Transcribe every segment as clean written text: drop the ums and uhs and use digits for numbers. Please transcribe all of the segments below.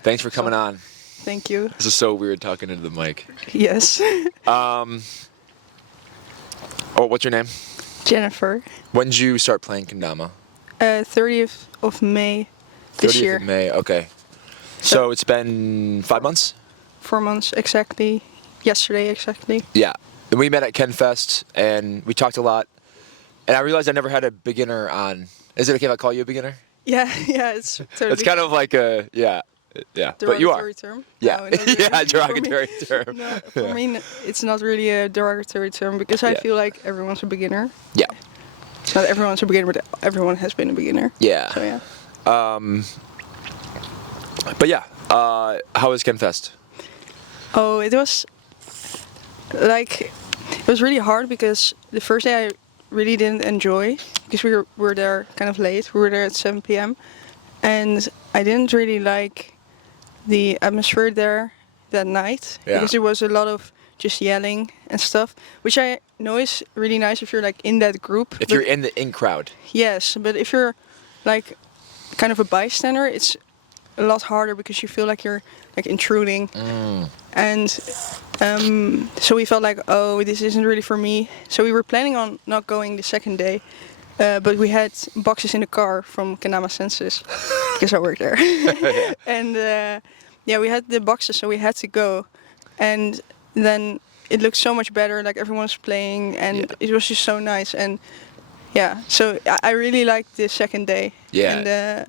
Thanks for coming on. Thank you. This is so weird talking into the mic. Yes. What's your name? Jennifer. When did you start playing Kendama? 30th of May this 30th year. of May, okay. So it's been 5 months? 4 months exactly. Yesterday exactly. Yeah. And we met at KenFest and we talked a lot. And I realized I never had a beginner on. Is it okay if I call you a beginner? Yeah, it's totally. It's kind of like a, yeah. But you are. derogatory term. Yeah, No, not really. yeah, derogatory term. No, for me, it's not really a derogatory term because I Yeah. feel like everyone's a beginner. Yeah. Not everyone's a beginner, but everyone has been a beginner. Yeah. So yeah. But yeah, how was KenFest? Oh, it was really hard because the first day I really didn't enjoy because we were there kind of late. We were there at 7 p.m. and I didn't really like the atmosphere there that night because it was a lot of just yelling and stuff, which I know is really nice if you're like in that group. If you're in the in crowd. Yes, but if you're like kind of a bystander, it's a lot harder because you feel like you're like intruding. And so we felt like, oh, this isn't really for me. So we were planning on not going the second day, but we had boxes in the car from Kendama Census because I work there. And we had the boxes, so we had to go. And then it looked so much better, like everyone's playing, and it was just so nice. And yeah, so I really liked the second day. Yeah.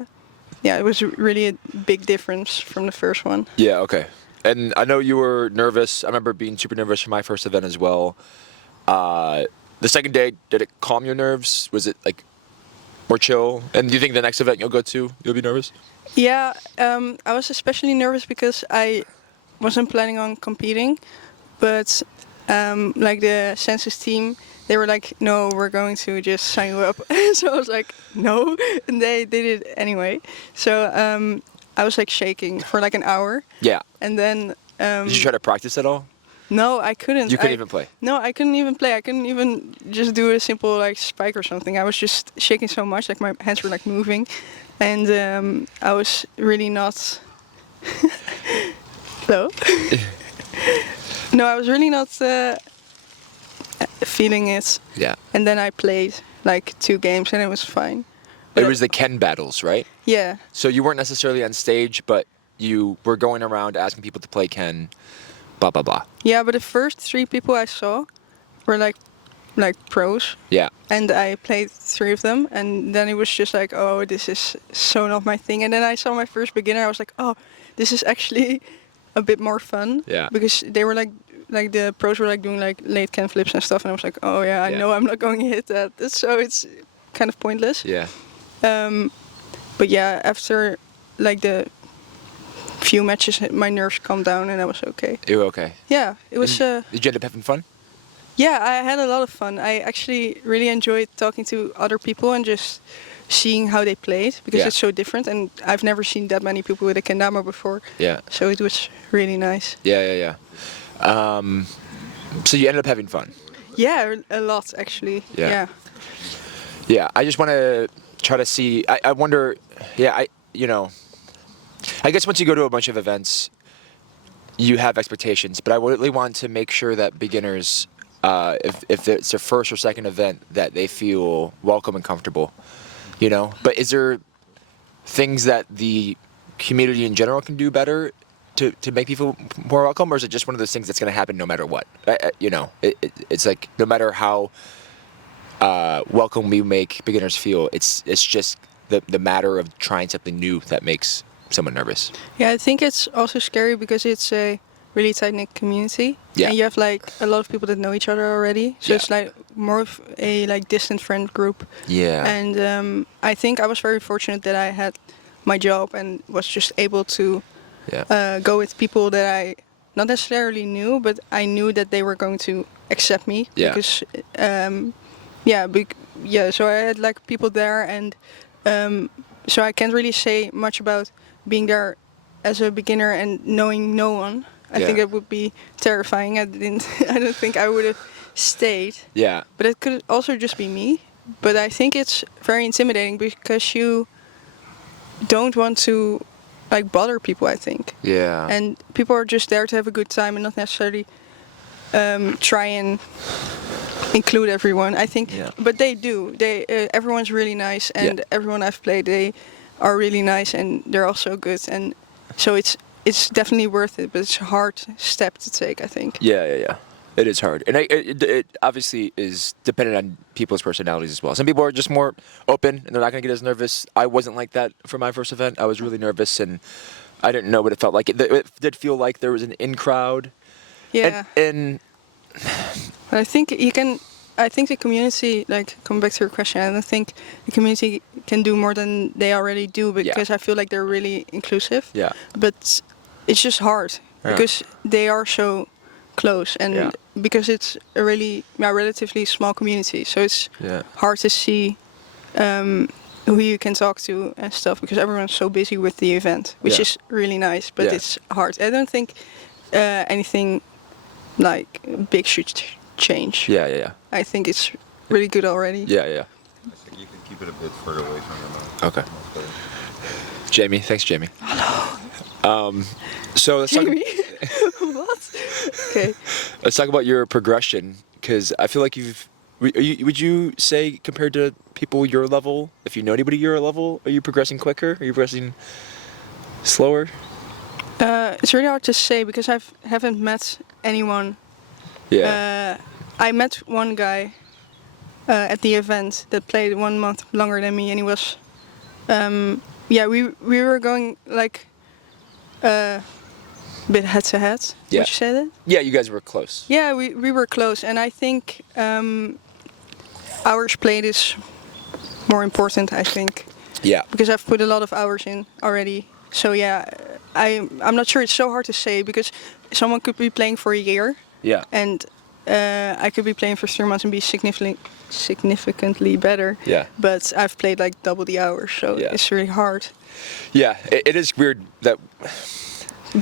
And it was really a big difference from the first one. Yeah, okay. And I know you were nervous. I remember being super nervous for my first event as well. The second day, did it calm your nerves? Was it like more chill? And do you think the next event you'll go to, you'll be nervous? Yeah, I was especially nervous because I wasn't planning on competing, but like the census team, they were like, no, we're going to just sign you up. So I was like, no, and they did it anyway. So I was like shaking for like an hour. Yeah. And then... did you try to practice at all? No, I couldn't. You couldn't even play? No, I couldn't even play. I couldn't even just do a simple like spike or something. I was just shaking so much, like my hands were like moving. And I was really not... Hello? No, I was really not feeling it. Yeah. And then I played like 2 games and it was fine. It was the Ken battles, right? Yeah. So you weren't necessarily on stage, but you were going around asking people to play Ken, blah, blah, blah. Yeah, but the first 3 people I saw were like pros. Yeah. And I played 3 of them, and then it was just like, oh, this is so not my thing. And then I saw my first beginner, I was like, oh, this is actually a bit more fun. Yeah. Because they were like the pros were like doing like late Ken flips and stuff, and I was like, oh yeah, I know I'm not going to hit that. So it's kind of pointless. Yeah. But yeah, after like the few matches, my nerves calmed down and I was okay. You were okay? Yeah, it was... did you end up having fun? Yeah, I had a lot of fun. I actually really enjoyed talking to other people and just seeing how they played because it's so different, and I've never seen that many people with a kendama before. Yeah. So it was really nice. Yeah. So you ended up having fun? Yeah, a lot actually. Yeah. Yeah, I just want to try to see. I wonder. Yeah, I guess once you go to a bunch of events, you have expectations, but I really want to make sure that beginners, if it's their first or second event, that they feel welcome and comfortable, But is there things that the community in general can do better to make people more welcome, or is it just one of those things that's going to happen no matter what? It's like no matter how welcome we make beginners feel, it's just the matter of trying something new that makes someone nervous. Yeah, I think it's also scary because it's a really tight-knit community. Yeah. And you have like a lot of people that know each other already. So it's like more of a like distant friend group. Yeah. And I think I was very fortunate that I had my job and was just able to go with people that I not necessarily knew, but I knew that they were going to accept me. Yeah. Because so I had like people there, and so I can't really say much about being there as a beginner and knowing no one. I think it would be terrifying. I don't think I would have stayed. Yeah. But it could also just be me. But I think it's very intimidating because you don't want to like bother people, I think. Yeah. And people are just there to have a good time and not necessarily try and include everyone. I think, Yeah. but they do. Everyone's really nice, and Yeah. everyone I've played, they are really nice, and they're also good. And so it's definitely worth it, but it's a hard step to take, I think. Yeah. It is hard, and it obviously is dependent on people's personalities as well. Some people are just more open, and they're not going to get as nervous. I wasn't like that for my first event. I was really nervous, and I didn't know what it felt like. It did feel like there was an in crowd. Yeah. And But I think you can. I think the community, like, coming back to your question, I don't think the community can do more than they already do, because I feel like they're really inclusive. Yeah. But it's just hard because they are so close, and because it's a really relatively small community, so it's hard to see who you can talk to and stuff, because everyone's so busy with the event, which is really nice, but it's hard. I don't think anything like big should change. Yeah. I think it's really good already. Yeah. I think you can keep it a bit further away from your mouth. Okay. Jamie, thanks, Jamie. Hello. So let's Jamie? What? Okay. Let's talk about your progression, because I feel like would you say, compared to people your level, if you know anybody your level, are you progressing quicker? Are you progressing slower? It's really hard to say because I haven't met anyone. Yeah. I met one guy at the event that played 1 month longer than me, and he was, we were going like a bit head to head. Yeah. Would you say that? Yeah, you guys were close. Yeah, we were close, and I think hours played is more important, I think. Yeah. Because I've put a lot of hours in already. So yeah, I'm not sure. It's so hard to say because someone could be playing for a year. Yeah. And I could be playing for 3 months and be significantly better. Yeah. But I've played like double the hours, so it's really hard. Yeah, it is weird that.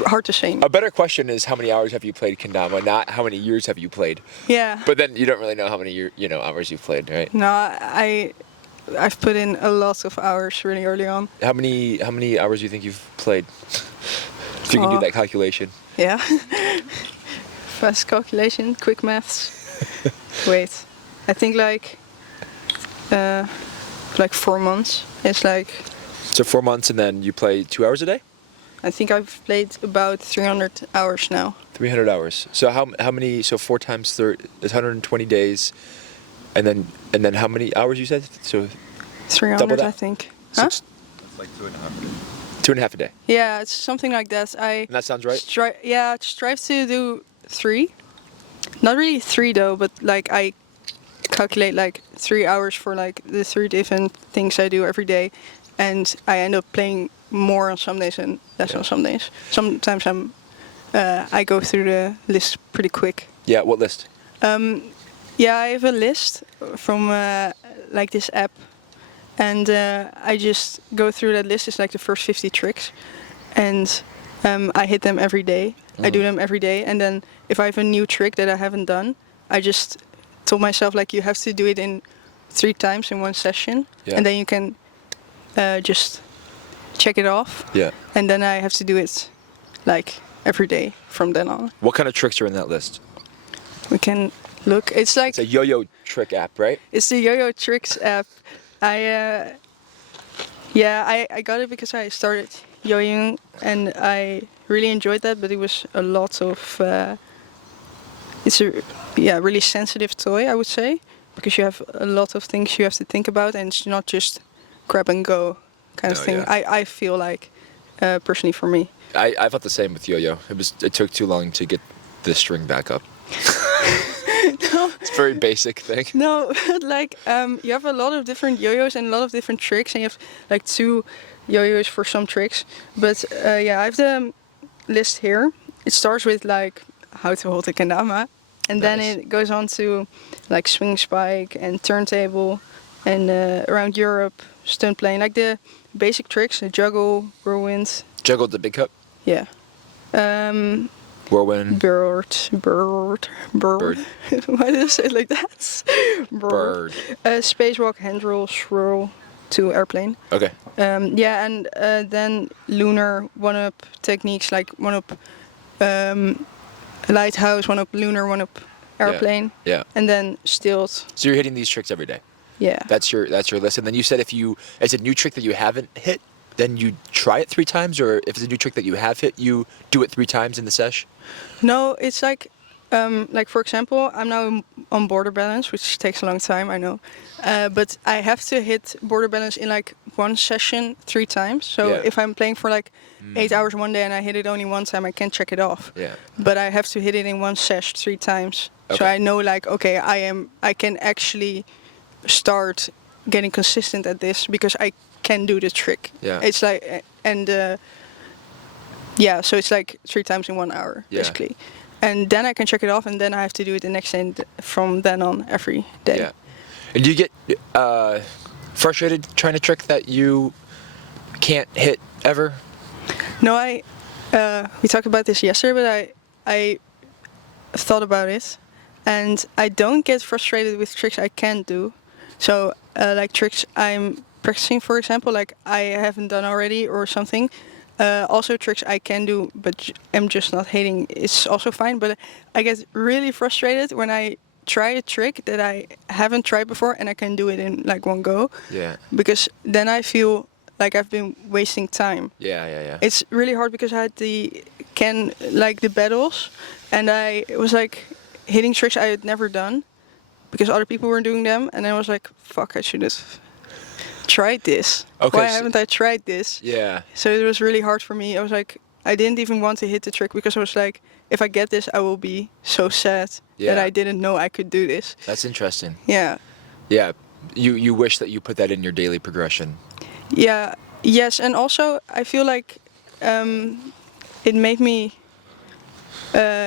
Hard to say. A better question is how many hours have you played Kendama, not how many years have you played. Yeah. But then you don't really know how many hours you've played, right? No, I've put in a lot of hours really early on. How many hours do you think you've played? If you can do that calculation. Yeah. Fast calculation, quick maths. Wait, I think like 4 months. It's like. So 4 months, and then you play 2 hours a day? I think I've played about 300 hours now. 300 hours. So how many? So 4 times 30 is 120 days, and then how many hours you said? So 300, I think. Huh? That's like 2.5 a day. 2.5 a day. Yeah, it's something like that. And that sounds right. Strive to do 3. Not really 3 though, but like I calculate like 3 hours for like the 3 different things I do every day, and I end up playing more on some days and less on some days. Sometimes I go through the list pretty quick. Yeah, what list? I have a list from like this app, and I just go through that list. It's like the first 50 tricks, and I hit them every day. I do them every day, and then if I have a new trick that I haven't done, I just told myself like you have to do it in 3 times in one session, and then you can just check it off. Yeah. And then I have to do it like every day from then on. What kind of tricks are in that list? We can look. It's like It's a yo-yo trick app, right? it's the Yo-Yo Tricks app. I got it because I started yo-yoing and I really enjoyed that, but it was a lot of it's a really sensitive toy, I would say, because you have a lot of things you have to think about, and it's not just grab and go kind of thing. Yeah. I feel like personally for me. I felt the same with yo-yo. It took too long to get the string back up. No. It's a very basic thing. No, but like you have a lot of different yo-yos and a lot of different tricks, and you have like 2 yo-yos for some tricks. But I have the list here. It starts with like how to hold a kendama, and then it goes on to like swing spike and turntable, and around Europe stunt playing, like the basic tricks, the juggle, whirlwind. Juggled the big cup. Yeah. Whirlwind. Bird. Why did I say it like that? Bird. Spacewalk, hand roll, swirl, to airplane. Okay. Yeah, and then lunar one-up techniques like one-up lighthouse, one-up lunar, one-up airplane, Yeah. and then stilt. So you're hitting these tricks every day. Yeah. That's your list. And then you said if it's a new trick that you haven't hit, then you try it 3 times, or if it's a new trick that you have hit, you do it 3 times in the sesh. No, it's like for example, I'm now on border balance, which takes a long time, I know. But I have to hit border balance in like one session 3 times. So Yeah. if I'm playing for like 8 hours one day and I hit it only one time, I can check it off. Yeah. But I have to hit it in one sesh 3 times. So Okay. I know like, okay, I can actually start getting consistent at this because I can do the trick. Yeah. It's like, yeah, so it's like 3 times in 1 hour, Yeah. basically. And then I can check it off, and then I have to do it the next day from then on every day. Yeah. And do you get frustrated trying to trick that you can't hit ever? No, we talked about this yesterday, but I thought about it, and I don't get frustrated with tricks I can't do. So like tricks I'm practicing, for example, like I haven't done already or something. Also tricks I can do, but I'm just not hitting. It's also fine, but I get really frustrated when I try a trick that I haven't tried before and I can do it in like one go. Yeah. Because then I feel like I've been wasting time. Yeah. It's really hard because I had the battles, and I was like hitting tricks I had never done because other people were doing them, and I was like, fuck, I should have tried this. Okay, Why so- haven't I tried this? Yeah. So it was really hard for me. I was like, I didn't even want to hit the trick because I was like, if I get this, I will be so sad Yeah. that I didn't know I could do this. That's interesting. Yeah. Yeah. You wish that you put that in your daily progression. Yeah. Yes, and also I feel like it made me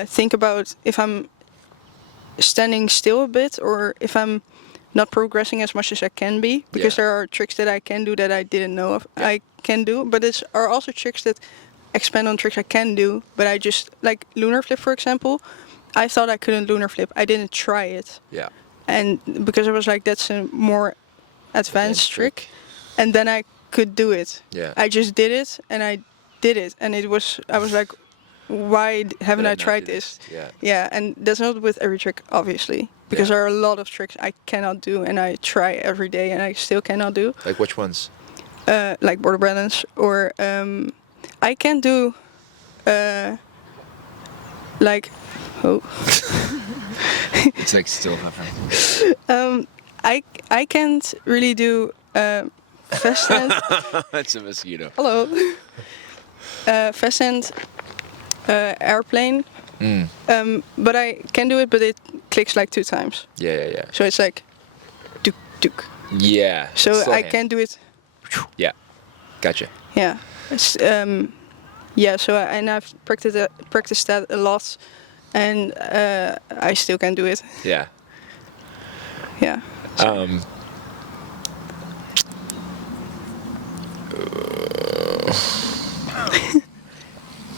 think about if I'm standing still a bit or if I'm not progressing as much as I can be, because Yeah. there are tricks that I can do that I didn't know I can do, but there are also tricks that expand on tricks I can do, but I just, like lunar flip, for example, I thought I couldn't lunar flip. I didn't try it. Yeah. And because I was like, that's a more advanced trick, and then I could do it. Yeah. I just did it, and I did it, and I was like, why haven't I Did not tried do this? Yeah. Yeah, and that's not with every trick, obviously, because Yeah. there are a lot of tricks I cannot do, and I try every day, and I still cannot do, Like which ones? like border balance, or I can do, like, oh. It's like still happening. I can't really do fast hand. That's a mosquito. Hello. Fast hand airplane. But I can do it, but it clicks like 2 times. Yeah. So it's like, tuk tuk. Yeah. So Slow I hand. can do it. Yeah. Gotcha. Yeah. It's, yeah. So and I've practiced that a lot, and I still can do it. Yeah. Yeah.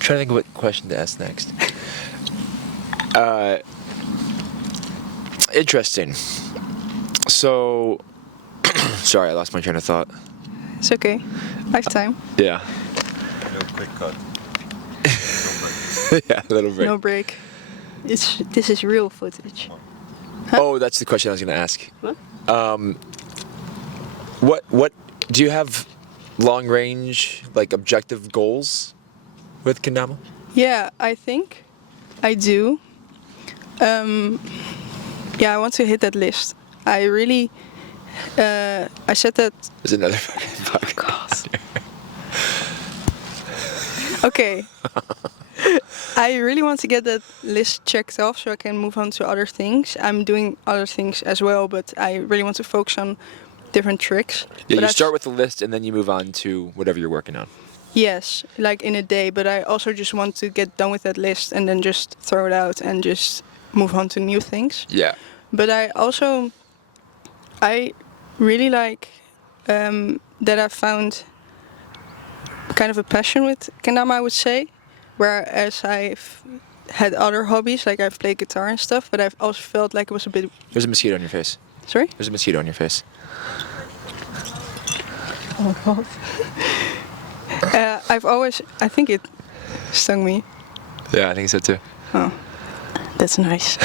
Trying to think of what question to ask next. Interesting. So, sorry, I lost my train of thought. It's okay. Lifetime. Yeah. No quick cut. Yeah, a little break. No break. This is real footage. Oh, that's the question I was going to ask. What? What do you have long range, like objective goals with Kendama? Yeah, I think I do. Yeah, I want to hit that list. I really, I said that. There's another fucking bug. God. Okay. I really want to get that list checked off so I can move on to other things. I'm doing other things as well, but I really want to focus on different tricks. Yeah, But you that's- start with the list and then you move on to whatever you're working on. Yes, like in a day, but I also just want to get done with that list and then just throw it out and just move on to new things. Yeah. But I really like that I found kind of a passion with Kendama, I would say. Whereas I've had other hobbies, like I've played guitar and stuff, but I've also felt like it was a bit... There's a mosquito on your face. Sorry? There's a mosquito on your face. Oh god. I think it stung me. Yeah, I think so too. That's nice.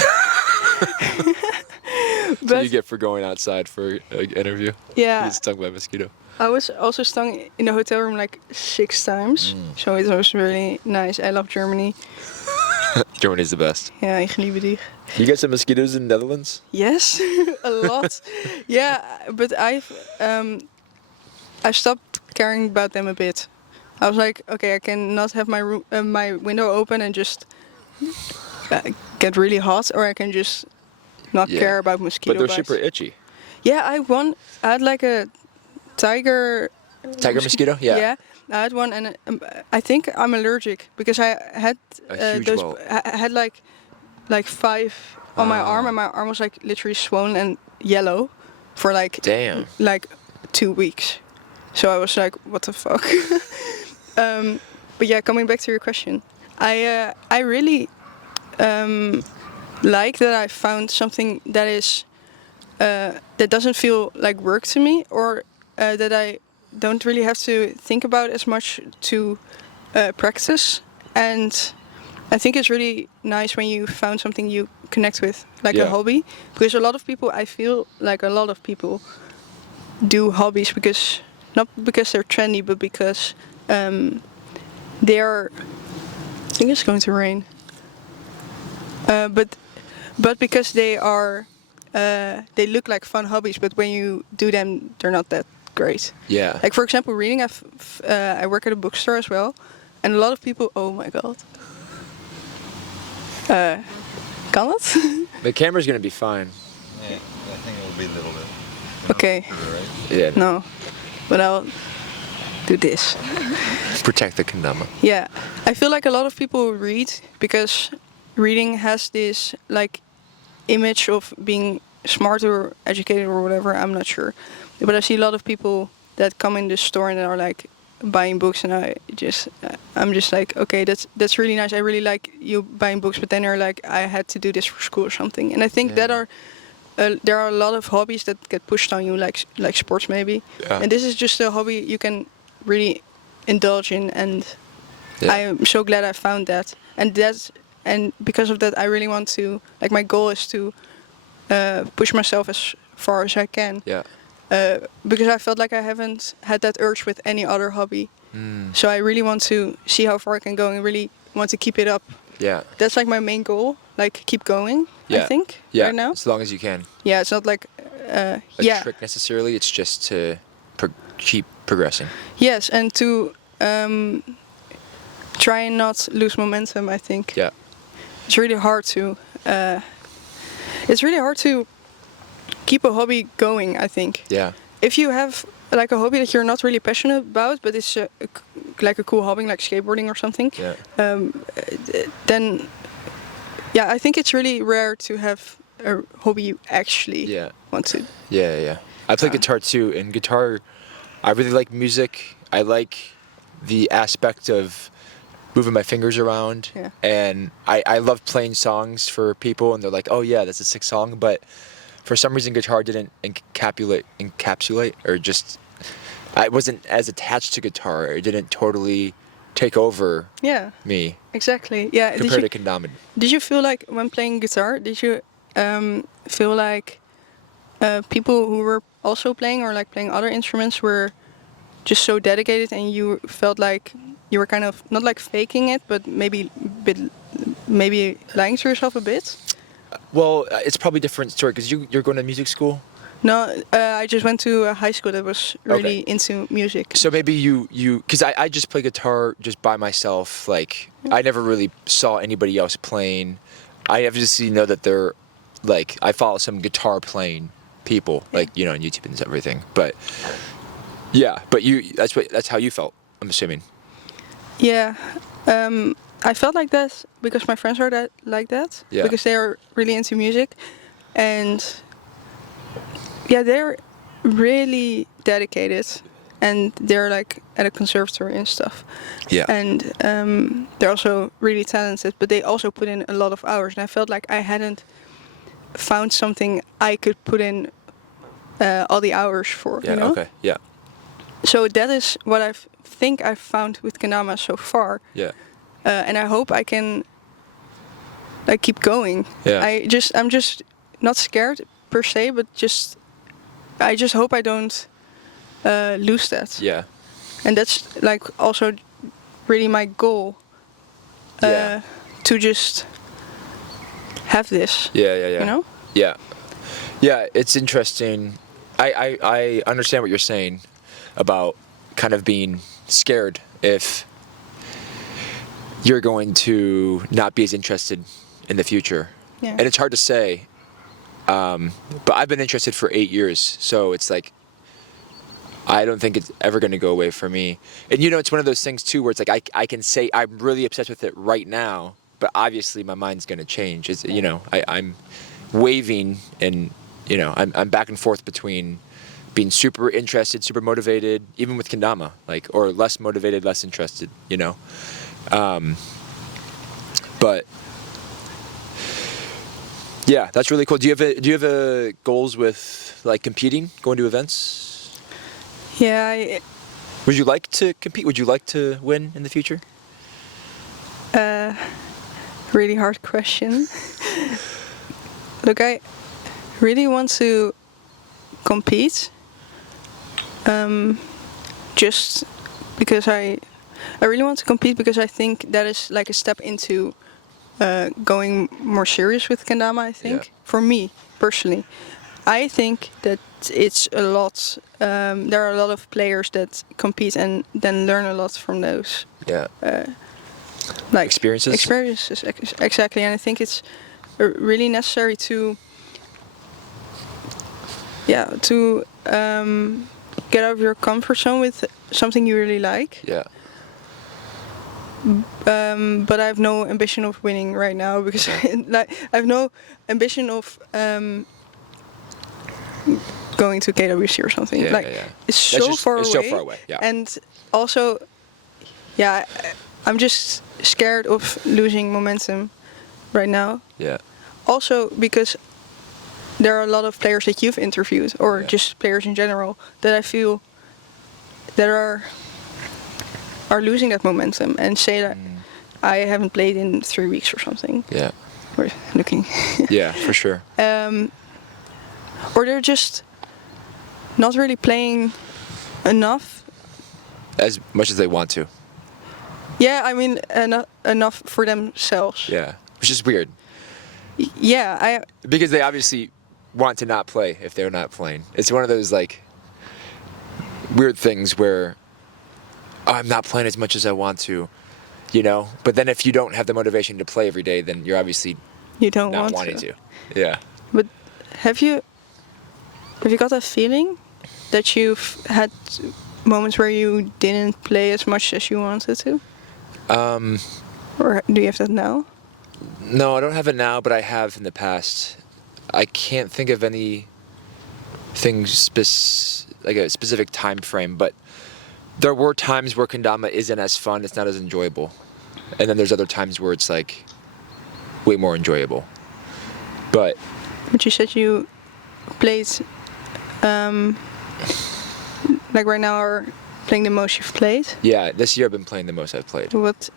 That's what you get for going outside for an interview. Yeah. You get stung by a mosquito. I was also stung in the hotel room like 6 times. So it was really nice. I love Germany. Germany's the best. Yeah, ich liebe dich. You get some mosquitoes in the Netherlands? Yes, a lot. Yeah, but I stopped caring about them a bit. I was like, okay, I cannot have my window open and just get really hot, or I can just not Yeah. care about mosquito But they're bites. super itchy. Yeah, I had like a tiger Mosquito? Yeah. Yeah, I had one, and I think I'm allergic because I had A huge those. welt. I had like 5 on my arm, and my arm was like literally swollen and yellow for like Damn. like 2 weeks. So I was like, what the fuck? But yeah, coming back to your question, I really like that I found something that is that doesn't feel like work to me, or that I don't really have to think about as much to practice. And I think it's really nice when you found something you connect with, like a Yeah. hobby. Because a lot of people, I feel like a lot of people do hobbies because not because they're trendy, but because they're. I think it's going to rain. But because they are, they look like fun hobbies, but when you do them, they're not that great. Yeah. Like for example, reading. I work at a bookstore as well, and a lot of people. Oh my god. Kan het? The camera's gonna be fine. Yeah, I think it will be a little bit. Okay. Right? Yeah. No, but I'll do this. Protect the Kendama. Yeah, I feel like a lot of people read because reading has this like image of being smart or educated or whatever. I'm not sure, but I see a lot of people that come in the store and are like buying books, and I'm just like, okay, that's really nice. I really like you buying books, but then they're like, I had to do this for school or something. And I think Yeah. there are a lot of hobbies that get pushed on you, like sports maybe. Yeah. And this is just a hobby you can really indulge in, and Yeah. I'm so glad I found that. And because of that, I really want to, like, my goal is to push myself as far as I can. Yeah. Because I felt like I haven't had that urge with any other hobby. So I really want to see how far I can go and really want to keep it up. Yeah. That's like my main goal, like keep going, Yeah. I think, Yeah. right now. As long as you can. Yeah, it's not like, A yeah. trick necessarily. It's just to keep progressing. Yes, and to try and not lose momentum, I think. Yeah. It's really hard to keep a hobby going, I think. Yeah. If you have like a hobby that you're not really passionate about, but it's like a cool hobby, like skateboarding or something, Yeah. then yeah, I think it's really rare to have a hobby you actually Yeah. want to. Yeah. I play guitar too, and guitar, I really like music. I like the aspect of moving my fingers around, Yeah. and I love playing songs for people, and they're like, "Oh yeah, that's a sick song," but for some reason, guitar didn't encapsulate, or just I wasn't as attached to guitar. It didn't totally take over Yeah, me exactly. Yeah. compared to Kendama. Did you feel like when playing guitar, did you feel like people who were also playing or like playing other instruments were just so dedicated, and you felt like you were kind of not like faking it, but maybe lying to yourself a bit? Well, it's probably a different story because you're going to music school. No, I just went to a high school that was really into music. So maybe you because I just play guitar just by myself. Like I never really saw anybody else playing. I obviously know that they're like I follow some guitar playing people, like on YouTube and everything. But yeah, but that's how you felt. I'm assuming. Yeah, I felt like that because my friends are like that. Yeah. Because they are really into music, and yeah, they're really dedicated, and they're like at a conservatory and stuff. Yeah. And they're also really talented, but they also put in a lot of hours, and I felt like I hadn't found something I could put in all the hours for. Yeah. You know? Okay. Yeah. so that is what I've found with Kendama so far, Yeah. and I hope I can like keep going. Yeah. I'm just not scared per se, but I just hope I don't lose that. Yeah. And that's like also really my goal. Yeah. To just have this. Yeah. Yeah. Yeah. You know? Yeah. Yeah. It's interesting. I understand what you're saying about kind of being scared if you're going to not be as interested in the future. Yeah. And it's hard to say. But I've been interested for 8 years, so it's like I don't think it's ever going to go away for me. And it's one of those things too, where it's like I can say I'm really obsessed with it right now, but obviously my mind's going to change. It's I'm waving, and I'm back and forth between being super interested, super motivated, even with Kendama, like, or less motivated, less interested. But yeah, that's really cool. Do you have a goals with like competing, going to events? Yeah. Would you like to compete? Would you like to win in the future? Really hard question. Look, I really want to compete. Just because I really want to compete because I think that is like a step into going more serious with Kendama, I think. Yeah. For me, personally. I think that it's a lot, there are a lot of players that compete and then learn a lot from those. Yeah. Like Experiences? Exactly. And I think it's really necessary to get out of your comfort zone with something you really like. Yeah. But I have no ambition of winning right now because like I have no ambition of going to KWC or something. Yeah, like yeah, yeah. it's That's so just- far it's away. so far away, yeah. And also, yeah, I'm just scared of losing momentum right now. Yeah. Also because there are a lot of players that you've interviewed, or Yeah. just players in general, that I feel that are losing that momentum and say that I haven't played in 3 weeks or something. Yeah. We're looking. Yeah, for sure. Or they're just not really playing enough. As much as they want to. Yeah, I mean enough for themselves. Yeah. Which is weird. Yeah, Because they obviously want to not play if they're not playing. It's one of those like weird things where I'm not playing as much as I want to, But then if you don't have the motivation to play every day, then you're obviously you don't not want wanting to. Yeah. But have you got that feeling that you've had moments where you didn't play as much as you wanted to? Or do you have that now? No, I don't have it now, but I have in the past. I can't think of anything like a specific time frame, but there were times where Kendama isn't as fun, it's not as enjoyable. And then there's other times where it's like way more enjoyable. But you said you played, like right now are playing the most you've played. yeah, this year I've been playing the most I've played. What?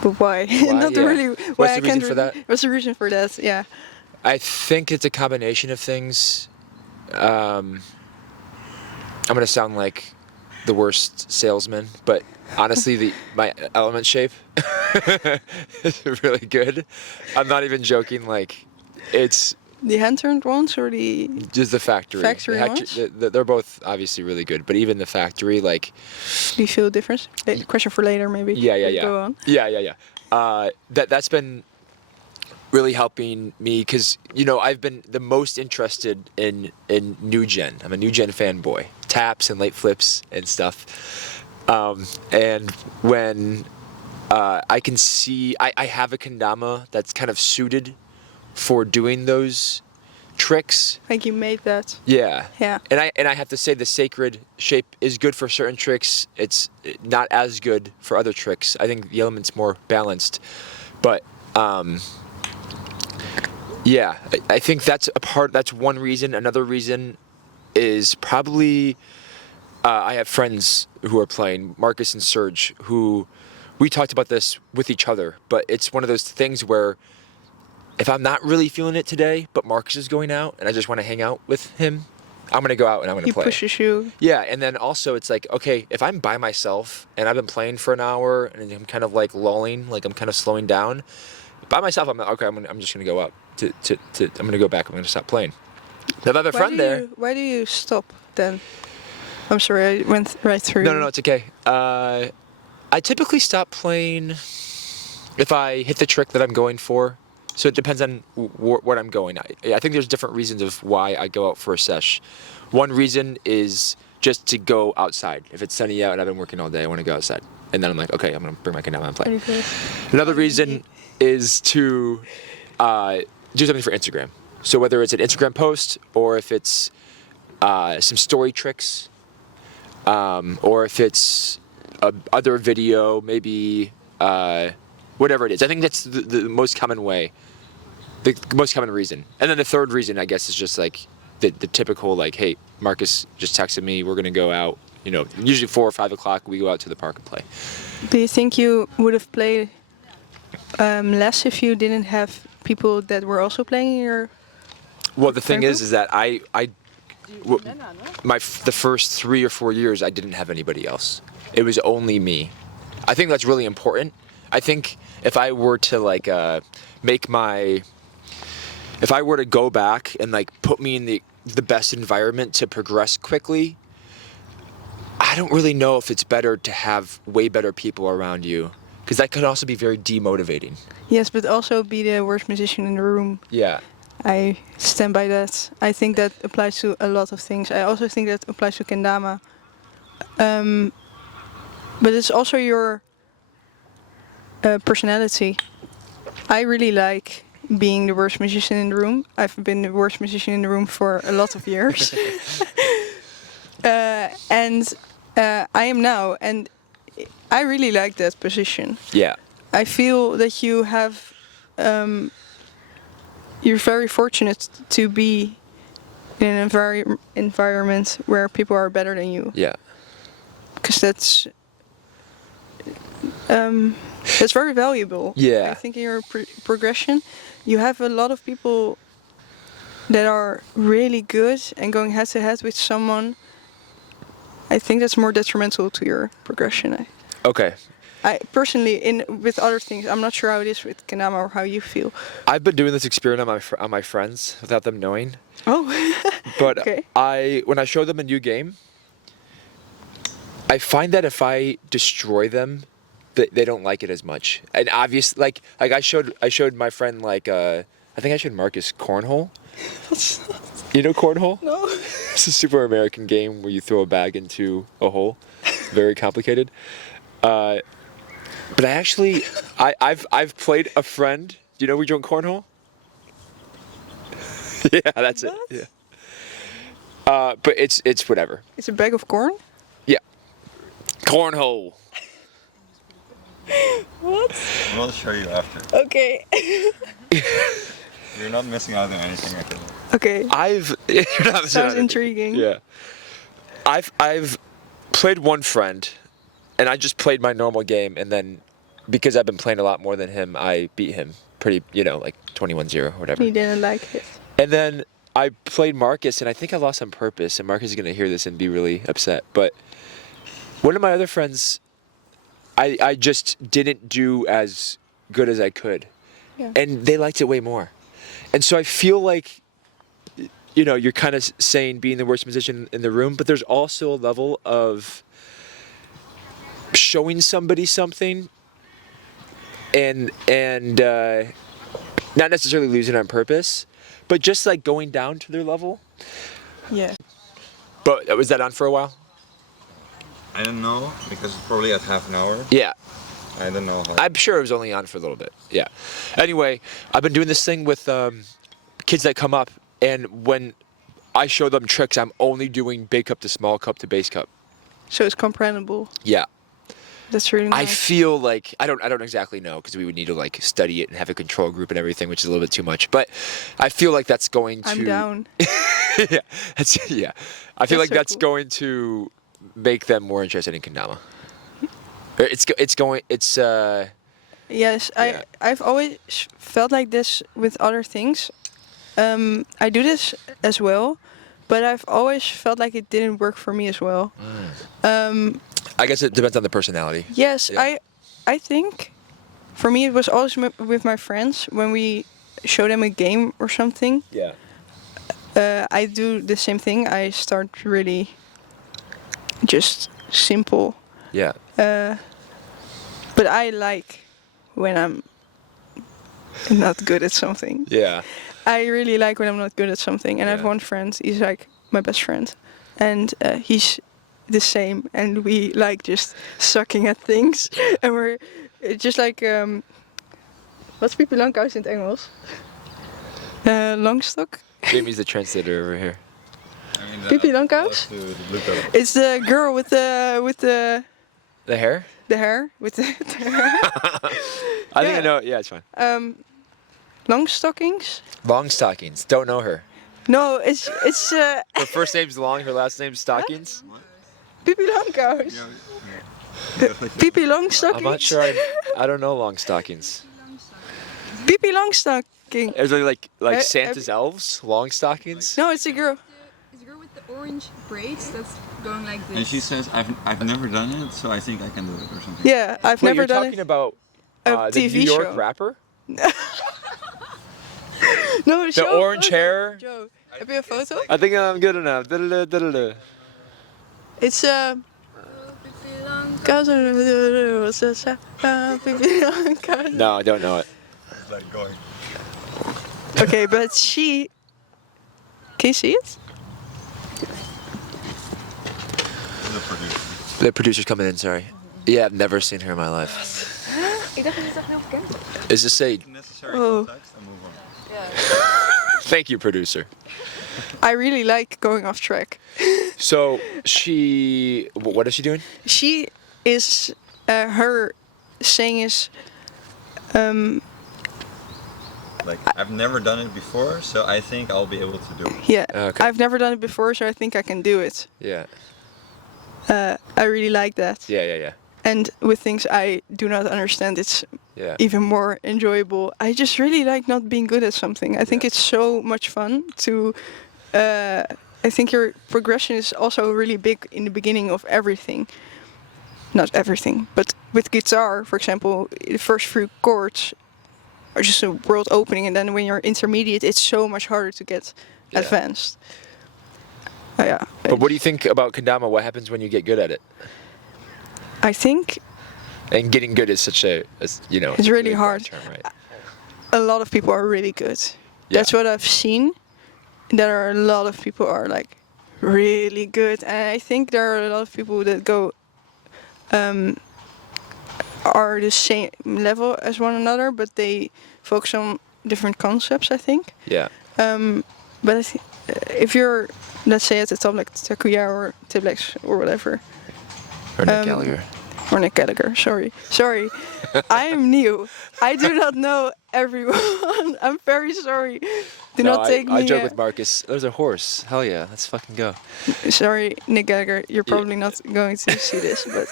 But why? Not Yeah. really. What's Why the reason for that? What's the reason for that? Yeah. I think it's a combination of things. I'm gonna sound like the worst salesman, but honestly, my element shape is really good. I'm not even joking. Like, it's The hand-turned ones or the just the factory. Factory The ones? they're both obviously really good, but even the factory, like, do you feel a difference? Question for later, maybe. yeah. Go on. Yeah. That's been really helping me because I've been the most interested in new gen. I'm a new gen fanboy, taps and late flips and stuff. And when I can see, I have a Kendama that's kind of suited for doing those tricks. Like you made that. Yeah. Yeah. And I have to say the sacred shape is good for certain tricks. It's not as good for other tricks. I think the element's more balanced. But yeah, I think that's one reason. Another reason is probably I have friends who are playing, Marcus and Serge, who we talked about this with each other, but it's one of those things where if I'm not really feeling it today, but Marcus is going out and I just want to hang out with him, I'm going to go out and I'm going to He play. pushes you. Yeah, and then also it's like, okay, if I'm by myself and I've been playing for an hour and I'm kind of like lulling, like I'm kind of slowing down, by myself, I'm like, okay, I'm just going to go up. I'm going to go back. I'm going to stop playing. If I have a friend there. Why do you stop then? I'm sorry, I went right through. No, it's okay. I typically stop playing if I hit the trick that I'm going for. So it depends on what I'm going. I think there's different reasons of why I go out for a sesh. One reason is just to go outside. If it's sunny out and I've been working all day, I want to go outside. And then I'm like, okay, I'm going to bring my Kendama and play. Okay. Another reason is to do something for Instagram. So whether it's an Instagram post or if it's some story tricks, or if it's a other video, maybe whatever it is. I think that's the most common way, the most common reason. And then the third reason, I guess, is just like the typical like, hey, Marcus just texted me, we're gonna go out. You know, usually 4 or 5 o'clock, we go out to the park and play. Do you think you would have played less if you didn't have people that were also playing in your? Well, the thing friend is that the first 3 or 4 years, I didn't have anybody else. It was only me. I think that's really important. I think if I were to like if I were to go back and like put me in the best environment to progress quickly, I don't really know if it's better to have way better people around you, because that could also be very demotivating. Yes, but also be the worst musician in the room. Yeah. I stand by that. I think that applies to a lot of things. I also think that applies to Kendama. But it's also your personality. I really like being the worst musician in the room. I've been the worst musician in the room for a lot of years. And I am now. And I really like that position. Yeah. I feel that you have... you're very fortunate to be in an environment where people are better than you. Yeah. Because that's very valuable. Yeah. I think in your progression, you have a lot of people that are really good and going head to head with someone. I think that's more detrimental to your progression. Okay. I personally, with other things, I'm not sure how it is with Kendama or how you feel. I've been doing this experiment on my friends without them knowing. Oh. But okay. when I show them a new game, I find that if I destroy them, they don't like it as much. And obviously, like I showed my friend I think I showed Marcus cornhole. You know cornhole? No. It's a super American game where you throw a bag into a hole. Very complicated. But I've played a friend. Do you know we joined cornhole? Yeah, that's it. Yeah. But it's whatever. It's a bag of corn? Yeah. Cornhole. What? We'll show you after. Okay. You're not missing out on anything, I feel. Okay. Sounds intriguing. Yeah. I've played one friend, and I just played my normal game, and then because I've been playing a lot more than him, I beat him pretty, like 21-0 or whatever. He didn't like it. And then I played Marcus, and I think I lost on purpose, and Marcus is going to hear this and be really upset. But one of my other friends, I just didn't do as good as I could. Yeah. And they liked it way more. And so I feel like, you're kind of saying being the worst musician in the room, but there's also a level of showing somebody something and not necessarily losing on purpose, but just like going down to their level. Yeah. But was that on for a while? I don't know, because it's probably at half an hour. Yeah. I don't know. I'm sure it was only on for a little bit. Yeah. Anyway, I've been doing this thing with kids that come up, and when I show them tricks, I'm only doing big cup to small cup to bass cup. So it's comprehensible. Yeah. That's really nice. I feel like I don't exactly know, because we would need to like study it and have a control group and everything, which is a little bit too much. But I feel like that's going to. I'm down. Yeah, yeah. I feel That's like so that's cool. going to make them more interested in Kendama. It's Yes, Yeah. I've always felt like this with other things. I do this as well, but I've always felt like it didn't work for me as well. I guess it depends on the personality. Yes, Yeah. I think for me it was always with my friends when we show them a game or something. Yeah. I do the same thing. I start really just simple, Yeah. but I like when I'm not good at something. Yeah. I really like when I'm not good at something. And I have Yeah. one friend, he's like my best friend. And he's the same. And we like just sucking at things. And we're just like, what's Pipi Langkous in het Engels? Longstok? Jamie's the translator over here. I mean, Pipi I'll Langkous? have to look that up. It's the girl with the The hair? hair. With the hair. I think I Yeah. know. Yeah, it's fine. Long stockings? Long stockings. Don't know her. No, it's Her first name's Long. Her last name's Stockings. Pipi Langkous. Yeah. Pipi Longstocking. I'm not sure. I don't know Long Stockings. Pipi Longstocking. Is it like I- Santa's elves? Long Stockings? No, it's a girl. Is the girl with the orange braids that's going like this? And she says, I've never done it, so I think I can do it or something. Yeah, I've Wait, never you're done talking it. about A the TV New York show. rapper? No, The orange hair? Joe, heb je een foto? I think I'm good enough. Da-da-da-da-da. It's No, I don't know it. It's like going. Okay, but she. Can you see it? She's a producer. The producer's coming in, sorry. Yeah, I've never seen her in my life. Ik dacht dat je dat heel bekend was. Is this a... Necessary Oh. context and move on. Thank you, producer. I really like going off track. So, she... What is she doing? She is. Her saying is. Like, I've never done it before, so I think I'll be able to do it. Yeah, Okay. I've never done it before, so I think I can do it. Yeah. I really like that. Yeah. And with things I do not understand, it's Yeah. even more enjoyable. I just really like not being good at something. I think Yeah. it's so much fun to. I think your progression is also really big in the beginning of everything. Not everything, but with guitar, for example, the first few chords are just a world opening, and then when you're intermediate, it's so much harder to get Yeah. advanced. Yeah. But what do you think about Kendama? What happens when you get good at it? I think And getting good is such a, It's really broad hard. term, right? a lot of people are really good. That's what I've seen. There are a lot of people are like really good, and I think there are a lot of people that go are the same level as one another, but they focus on different concepts. I think. Yeah. But I think if you're, let's say, at the top like Takuya or Tiblex or whatever, Or Nick Gallagher. or Nick Gallagher. Sorry, I am new. I do not know everyone. I'm very sorry. Do not take me. I joke with Marcus. There's a horse. Hell yeah, let's fucking go. Sorry, Nick Gallagher. You're probably not going to see this, but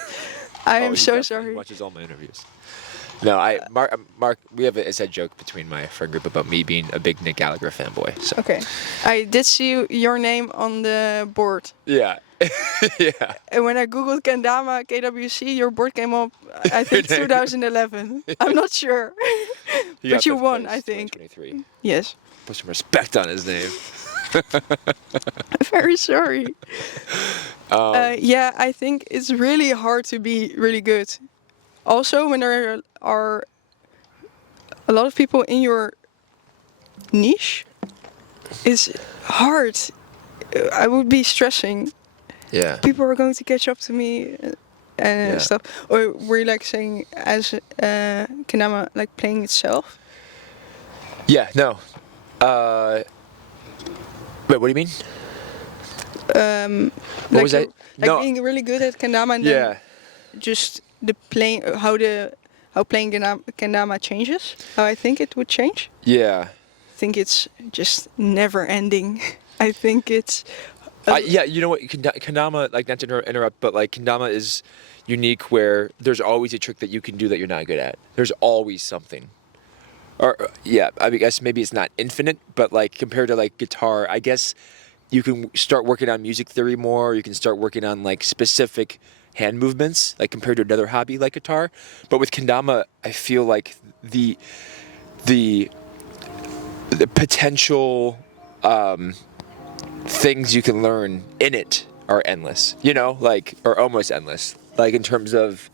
I am he so definitely sorry. watches all my interviews. No, Mark, we have a inside joke between my friend group about me being a big Nick Gallagher fanboy. So. Okay, I did see your name on the board, Yeah. Yeah. and when I googled Kendama KWC, your board came up. I think 2011. I'm not sure, He but got you fifth won. place, I think. 2023. Yes. Put some respect on his name. I'm very sorry. Yeah, I think it's really hard to be really good. Also, when there are a lot of people in your niche, it's hard. I would be stressing. Yeah. People are going to catch up to me and Yeah. stuff. Or were you like saying as Kendama like playing itself? Yeah. No. Wait. What do you mean? Like was that? you- Like No. being really good at Kendama and Yeah. then just the playing how playing Kendama changes. How I think it would change. Yeah. I think it's just never ending. I think it's Yeah, you know what? Kendama, like, not to interrupt, but like Kendama is unique where there's always a trick that you can do that you're not good at. There's always something. Or yeah, I mean, guess maybe it's not infinite, but like compared to like guitar, I guess you can start working on music theory more. You can start working on like specific hand movements, like compared to another hobby like guitar. But with Kendama, I feel like the potential things you can learn in it are endless. You know, like, or almost endless. Like in terms of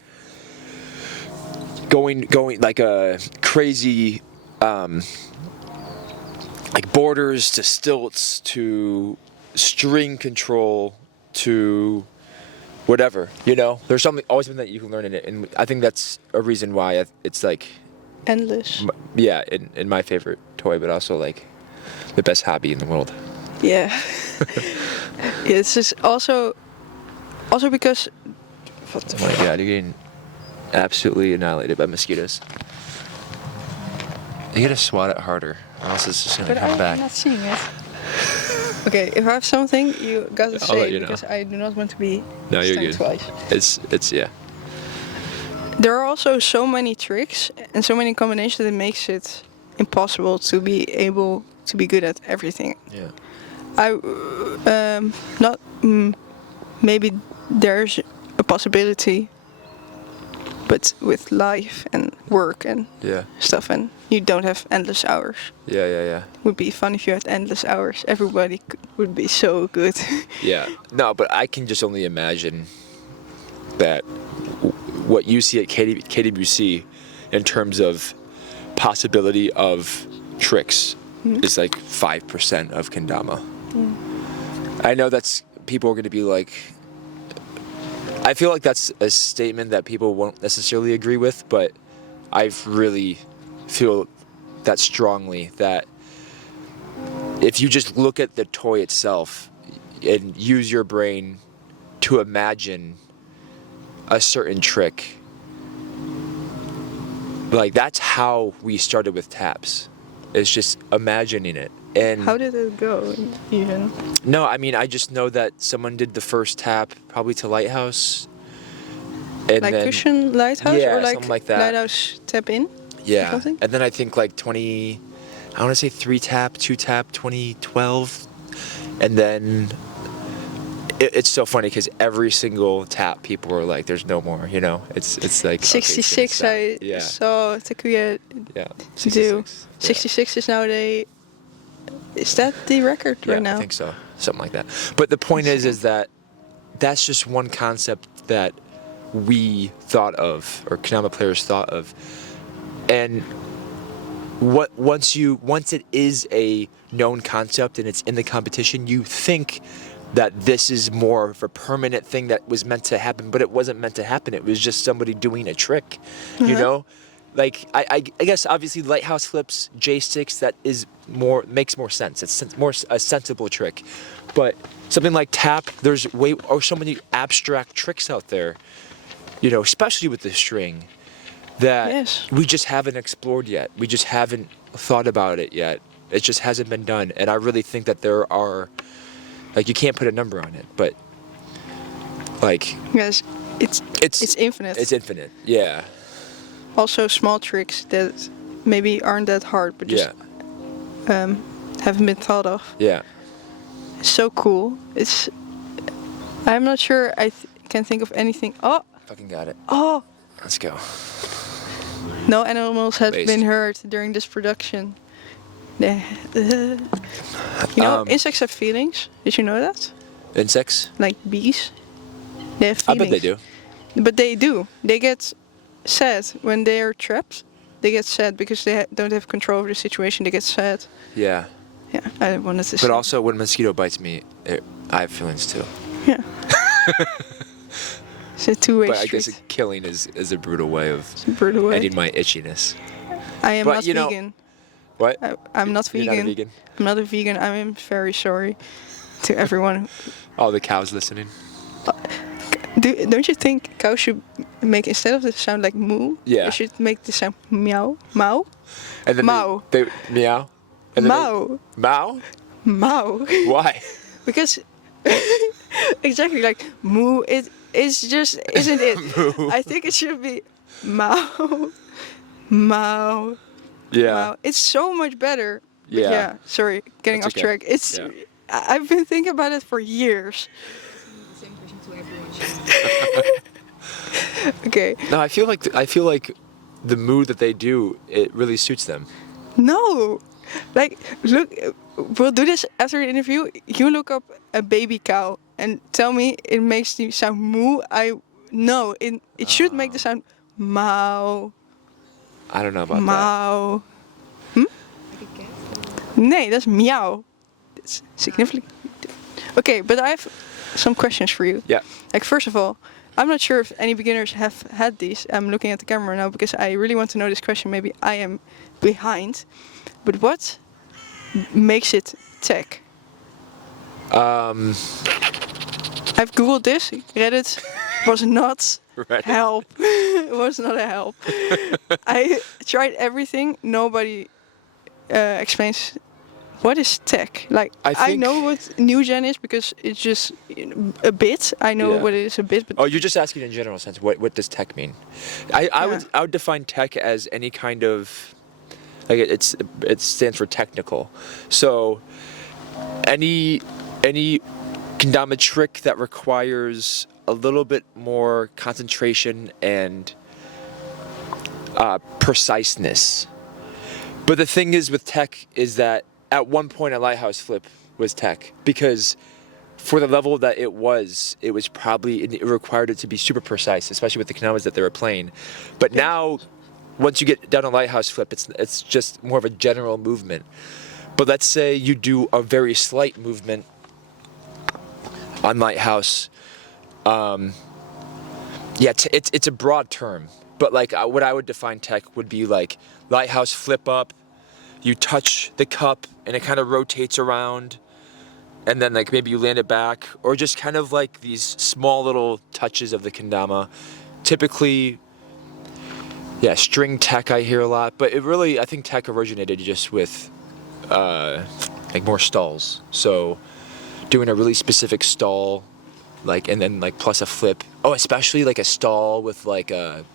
going like a crazy. Like borders to stilts to string control to whatever, you know. There's something always something that you can learn in it, and I think that's a reason why it's like endless. Yeah, in my favorite toy, but also like the best hobby in the world. Yeah. It's just also because. Oh my god, you're getting absolutely annihilated by mosquitoes. You gotta swat it harder, or else it's just gonna come back. I'm not seeing it. Okay, if I have something, you gotta I'll say let you know. because I do not want to be No, you're stung good. twice. It's yeah. There are also so many tricks and so many combinations that it makes it impossible to be able to be good at everything. Yeah. Maybe there's a possibility, but with life and work and Yeah. stuff, and you don't have endless hours. Yeah. Would be fun if you had endless hours. Everybody would be so good. Yeah. No, but I can just only imagine that what you see at KWC in terms of possibility of tricks is like 5% of Kendama. I know that's people are going to be like. I feel like that's a statement that people won't necessarily agree with, but I really feel that strongly that if you just look at the toy itself and use your brain to imagine a certain trick, like that's how we started with taps. It's just imagining it. And How did it go even? no, I mean I just know that someone did the first tap probably to Lighthouse. And Like then, cushion lighthouse yeah, or like, something like that. lighthouse tap in? Yeah. something? And then I think like I want to say 3 tap, 2 tap, 2012. And then it's so funny because every single tap people were like, there's no more, you know? It's like. okay, it's gonna 66 stop. I Yeah. saw Takuya Yeah. do. 66. Yeah. 66 is now is that the record Yeah, right now? I think so. Something like that. But the point is that that's just one concept that we thought of, or Kendama players thought of. And once it is a known concept and it's in the competition, you think that this is more of a permanent thing that was meant to happen, but it wasn't meant to happen. It was just somebody doing a trick, you know? Like, I guess obviously lighthouse flips, J-sticks, that is makes more sense. It's more a sensible trick. But something like tap, there's so many abstract tricks out there, you know, especially with the string, that Yes. we just haven't explored yet. We just haven't thought about it yet. It just hasn't been done. And I really think that there are, like, you can't put a number on it, but like Yes, it's infinite. It's infinite. Yeah. Also small tricks that maybe aren't that hard, but just haven't been thought of. Yeah. So cool. I'm not sure I can think of anything. Fucking got it. Oh, Let's go. no animals have Based. been hurt during this production. You know, insects have feelings. Did you know that? Insects? Like bees, they have I feelings. bet they do. But they do. They get sad when they are trapped. They get sad because they don't have control over the situation. They get sad. Yeah. Yeah, I wanted to. But also, when a mosquito bites me, I have feelings too. Yeah. It's a two-way But I street. guess killing is a brutal way of It's a brutal way. ending my itchiness. I am but, not you know- vegan. What? I'm not You're vegan. not a vegan? I'm not a vegan. I am very sorry to everyone. All the cows listening. Don't you think cows should make, instead of the sound like moo, Yeah. they should make the sound meow, mao, And then Mao. They meow. And then mao, Mao? Mao. Why? Because exactly like moo, it is just isn't it? I think it should be Mao. Mao. Yeah. Mao. It's so much better. But Yeah. yeah. Sorry, getting That's off okay. track. It's Yeah. I've been thinking about it for years. The same question to everyone. Okay. No, I feel like the mood that they do, it really suits them. No. Like look, we'll do this after the interview. You look up a baby cow and tell me it makes the sound moo. No, it should make the sound Mao. I don't know about that. Mao. Like a cat. Nee, that's meow. It's significantly. Okay, but I have some questions for you. Yeah. Like first of all, I'm not sure if any beginners have had these. I'm looking at the camera now because I really want to know this question. Maybe I am behind. But what makes it tech? I've googled this. Reddit was not Reddit. help. It was not a help. I tried everything. Nobody explains what is tech. Like I I think- know what new gen is because it's just a bit. I know Yeah. what it is a bit, but Oh, you're just asking in general sense. What does tech mean? I would define tech as any kind of like it stands for technical. So any kendama trick that requires a little bit more concentration and preciseness. But the thing is with tech is that at one point a lighthouse flip was tech because for the level that it was probably it required it to be super precise, especially with the kendamas that they were playing. But now, once you get down a lighthouse flip, it's just more of a general movement. But let's say you do a very slight movement on lighthouse. It's a broad term, but like what I would define tech would be like lighthouse flip up. You touch the cup and it kind of rotates around. And then like maybe you land it back, or just kind of like these small little touches of the kendama. Typically, yeah, string tech I hear a lot, but I think tech originated just with like more stalls. So doing a really specific stall, like, and then like plus a flip. Oh, especially like a stall with like a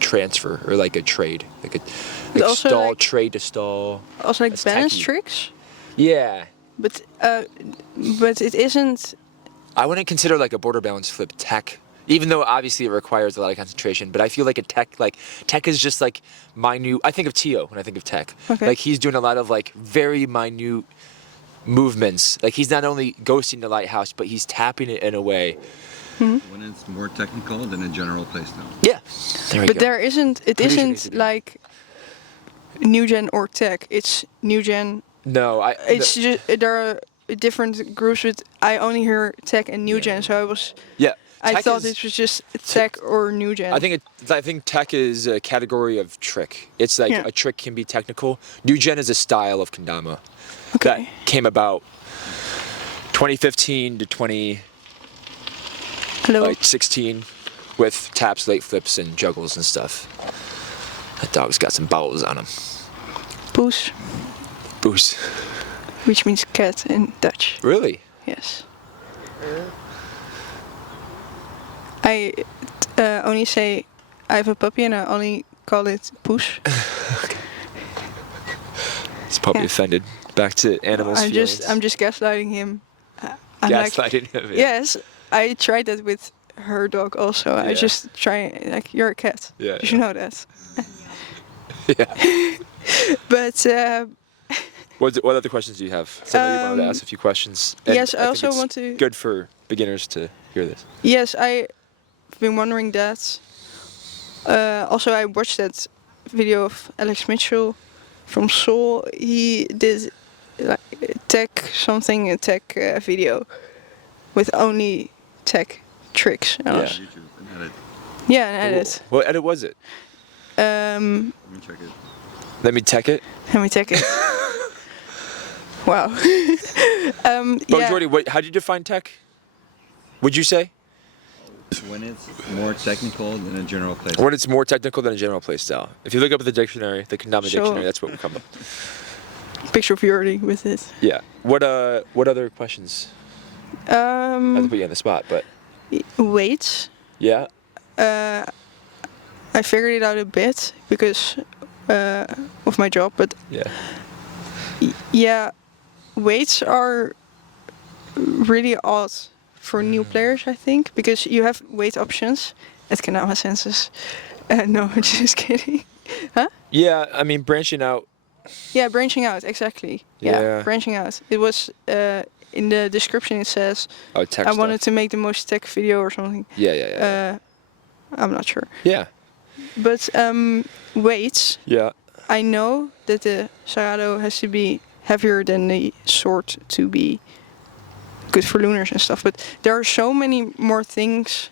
transfer or like a trade, like also, stall like- trade to stall. also like That's balance techie. tricks. Yeah. But it isn't. I wouldn't consider like a border balance flip tech, even though obviously it requires a lot of concentration. But I feel like tech is just like minute. I think of Tio when I think of tech. Okay. Like he's doing a lot of like very minute movements. Like he's not only ghosting the lighthouse, but he's tapping it in a way. When it's more technical than a general playstyle. Yeah. There we But go. there isn't. It Pretty sure it needs to isn't be. like new gen or tech. It's new gen. No, It's just there are different groups with. I only hear tech and new gen, so yeah. I Tech thought is- it was just tech or new gen. I think tech is a category of trick. It's like Yeah. a trick can be technical. New gen is a style of kendama that Okay. came about 2015 to Hello. 16 with taps, late flips, and juggles and stuff. That dog's got some bowels on him. Poes, Boos. which means cat in Dutch. Really? Yes. I only say I have a puppy and I only call it Poes. He's probably Yeah. offended. Back to animals' feelings. I'm just gaslighting him. I'm like, gaslighting him. Yeah. yes, I tried that with her dog also. I Yeah. just try like you're a cat. Yeah, You should know that. Yeah. But What other questions do you have? 'Cause I know you wanted to ask a few questions. and yes, I think also it's want to- Good for beginners to hear this. yes, I've been wondering that. Also, I watched that video of Alex Mitchell from Seoul. He did like a tech video with only tech tricks. And I Yeah. was- YouTube and edit. yeah, and edit. What edit was it? Let me check it. Let me tech it. Let me take it. Wow. But yeah. Jordy, how do you define tech? Would you say? When it's more technical than a general playstyle. When it's more technical than a general play style. If you look up at the dictionary, the Kendama Sure. dictionary, that's what will come up. picture purity with it. Yeah. What other questions? Not to put you on the spot, but Weights. yeah. I figured it out a bit because of my job, but Yeah. yeah, weights are really odd for new players, I think, because you have weight options at Kendama Senses. No, I'm just kidding. Huh? Yeah, I mean branching out. Yeah, branching out, exactly. Yeah, Yeah. branching out. It was in the description. It says Oh, tech I wanted stuff. to make the most tech video or something. Yeah. I'm not sure, Yeah. but weights. Yeah. I know that the Sarado has to be heavier than the sword to be good for lunars and stuff, but there are so many more things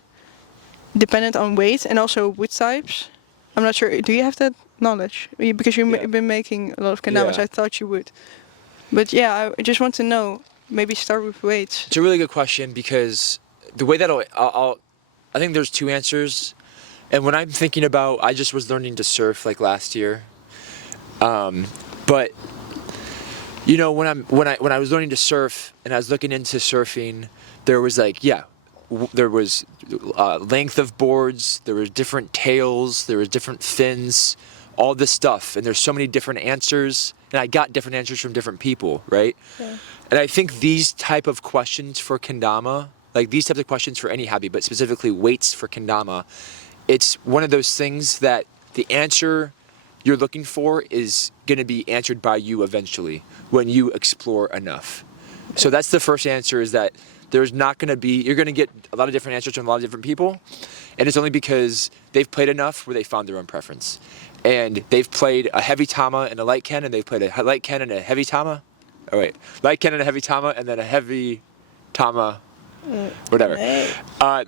dependent on weight and also wood types. I'm not sure. Do you have that knowledge? Because you've Yeah. been making a lot of kendamas. Yeah. I thought you would. But yeah, I just want to know. Maybe start with weights. It's a really good question because the way that I think there's two answers. And when I'm thinking about, I just was learning to surf like last year. But you know, when I was learning to surf and I was looking into surfing, there was like, there was length of boards, there was different tails, there was different fins, all this stuff, and there's so many different answers, and I got different answers from different people, right? Yeah. And I think these type of questions for kendama, like these types of questions for any hobby, but specifically weights for kendama, it's one of those things that the answer you're looking for is going to be answered by you eventually when you explore enough. So that's the first answer, is that there's not going to be, you're going to get a lot of different answers from a lot of different people, and it's only because they've played enough where they found their own preference. And they've played a heavy tama and a light ken, and they've played a light ken and a heavy tama. Oh wait, light ken and a heavy tama, and then a heavy tama, whatever.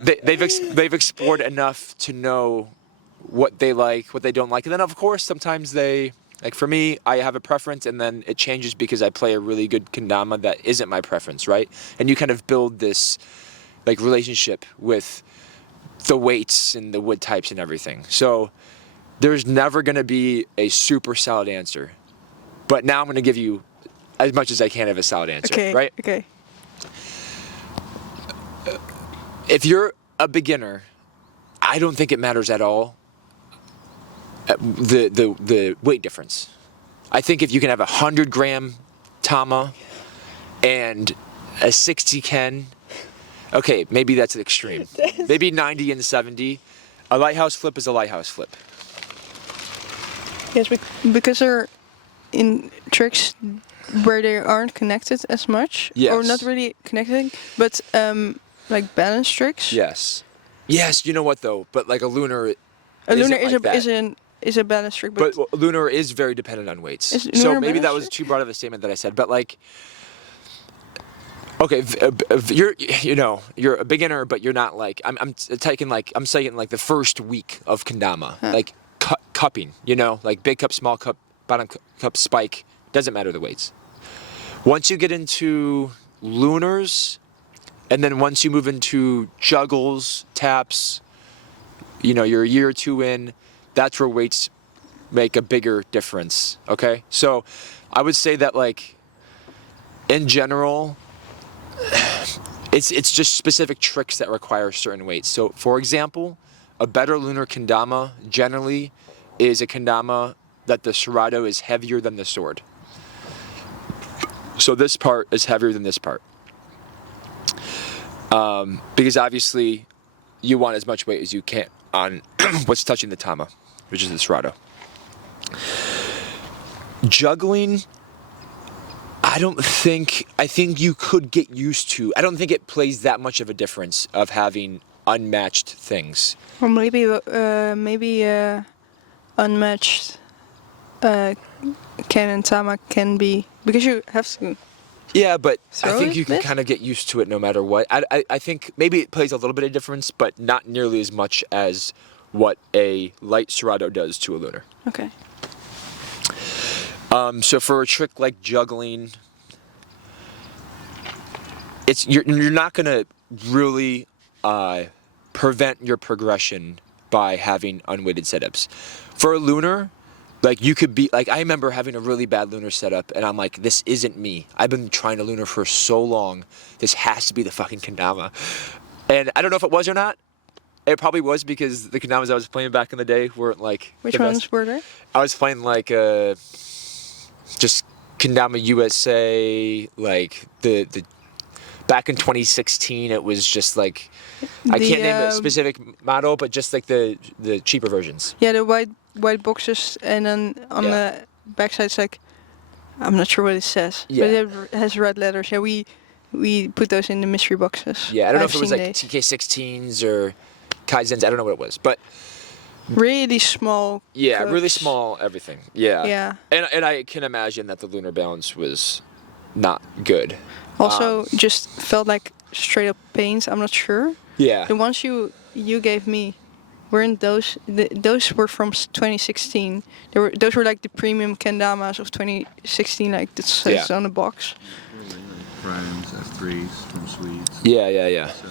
They've explored enough to know what they like, what they don't like, and then of course sometimes they, like for me, I have a preference, and then it changes because I play a really good kendama that isn't my preference, right? And you kind of build this like relationship with the weights and the wood types and everything. So there's never going to be a super solid answer, but now I'm going to give you as much as I can of a solid answer, Okay. right? Okay. If you're a beginner, I don't think it matters at all the weight difference. I think if you can have a 100-gram tama and a 60 ken, okay, maybe that's an extreme. Maybe 90 and 70. A lighthouse flip is a lighthouse flip. Yes, because they're in tricks where they aren't connected as much, or Yes. not really connected, but like balance tricks. Yes. Yes, you know what though? But like a lunar A lunar isn't like that. is a balance trick, but But lunar is very dependent on weights. Is So lunar maybe that balance was too broad of a statement that I said. But like, okay, you're a beginner, but you're not like I'm taking like I'm saying like the first week of kendama, like cupping. Like big cup, small cup, bottom cup, spike. Doesn't matter the weights. Once you get into lunars, and then once you move into juggles, taps, you're a year or two in. That's where weights make a bigger difference, okay? So I would say that, like, in general, it's just specific tricks that require certain weights. So, for example, a better lunar kendama generally is a kendama that the serrato is heavier than the sword. So this part is heavier than this part. Because obviously you want as much weight as you can on what's touching the tama, which is the serrato. Juggling, I think you could get used to. I don't think it plays that much of a difference of having unmatched things. or maybe unmatched ken and tama can be, because you have to. Yeah, but I Throw think it you can bit? kind of get used to it no matter what. I think maybe it plays a little bit of difference, but not nearly as much as what a light serrato does to a lunar. Okay. So for a trick like juggling, you're not gonna really prevent your progression by having unweighted setups. For a lunar, Like you could be like I remember having a really bad lunar setup, and I'm like, this isn't me. I've been trying to lunar for so long. This has to be the fucking Kendama. And I don't know if it was or not. It probably was because the Kendamas I was playing back in the day weren't like Which the ones best. were there? I was playing like just Kendama USA, like the back in 2016. It was just like I The, can't name a specific model, but just like the cheaper versions. Yeah, the white boxes, and then on Yeah. the backside it's like, I'm not sure what it says, Yeah. but it has red letters. Yeah, we put those in the mystery boxes. Yeah, I don't know I've if it was seen like these. TK16s or Kaizens. I don't know what it was, but Really small. yeah, really cups. small everything. Yeah. Yeah. And I can imagine that the lunar balance was not good. Also, just felt like straight up paints. I'm not sure. Yeah. The ones you gave me weren't those. Those were from 2016. Those were like the premium Kendamas of 2016. Like that says Yeah. on the box. Primes, F3s from Swedes. Yeah. So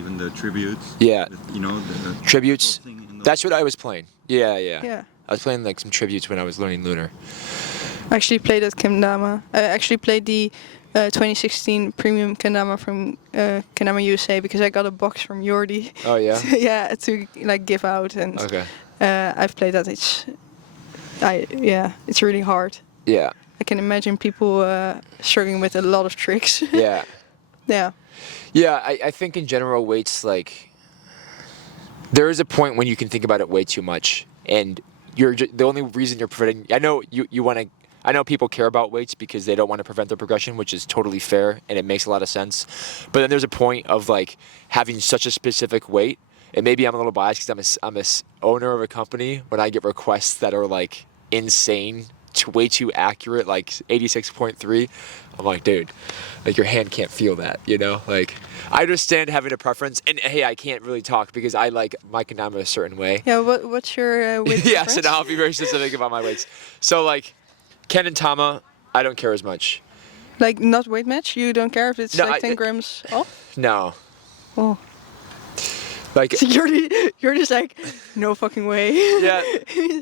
even the tributes. Yeah. You know, the Tributes. thing in the That's what I was playing. Yeah. Yeah. I was playing like some tributes when I was learning lunar. I actually played that Kendama. I actually played the 2016 premium Kendama from Kendama USA because I got a box from Jordi. Oh yeah. Yeah, to like give out, and Okay. I've played that. It's really hard. Yeah. I can imagine people struggling with a lot of tricks. Yeah. Yeah. Yeah, I think in general weights like there is a point when you can think about it way too much, and the only reason you're preventing. I know you want to. I know people care about weights because they don't want to prevent their progression, which is totally fair and it makes a lot of sense. But then there's a point of like having such a specific weight, and maybe I'm a little biased because I'm a owner of a company. When I get requests that are like insane, way too accurate, like 86.3, I'm like, dude, like your hand can't feel that, you know? Like, I understand having a preference, and hey, I can't really talk because I like my Kendama a certain way. Yeah. What's your weight Yeah, so preference? now I'll be very specific about my weights. So like, Ken and Tama, I don't care as much. Like not weight match? You don't care if it's No, like 10 grams off? No, Oh. like, You're just like, no fucking way. yeah.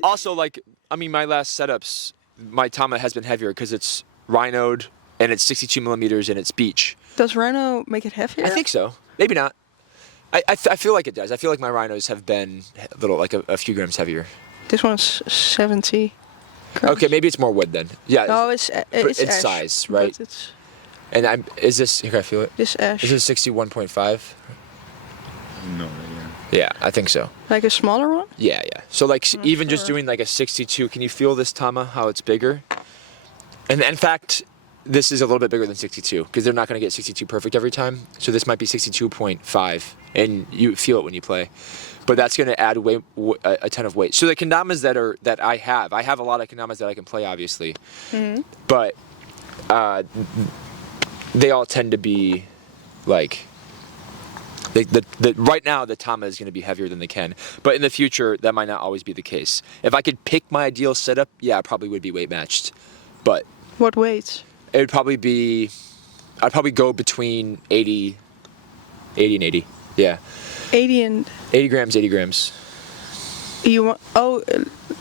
Also, like, I mean, my last setups, my Tama has been heavier because it's rhinoed and it's 62 millimeters and it's beach. Does Rhino make it heavier? I think so. Maybe not. I feel like it does. I feel like my rhinos have been a little, like a few grams heavier. This one's 70 grams. Okay, maybe it's more wood then. Yeah. No, it's it's ash, size, but right? It's And is this? Here, I feel it. this ash. Is this 61.5? No, yeah. Yeah, I think so. Like a smaller one? Yeah. So like even just sure. doing like a 62, can you feel this Tama how it's bigger? And in fact, this is a little bit bigger than 62 because they're not going to get 62 perfect every time. So this might be 62.5, and you feel it when you play. But that's going to add a ton of weight. So the Kendamas that I have a lot of Kendamas that I can play, obviously. Mm-hmm. But they all tend to be like. Right now, the Tama is going to be heavier than the Ken. But in the future, that might not always be the case. If I could pick my ideal setup, yeah, I probably would be weight matched. But What weights? it would probably be, I'd probably go between 80 and 80. Yeah. 80 and 80 grams, 80 grams. you want? Oh,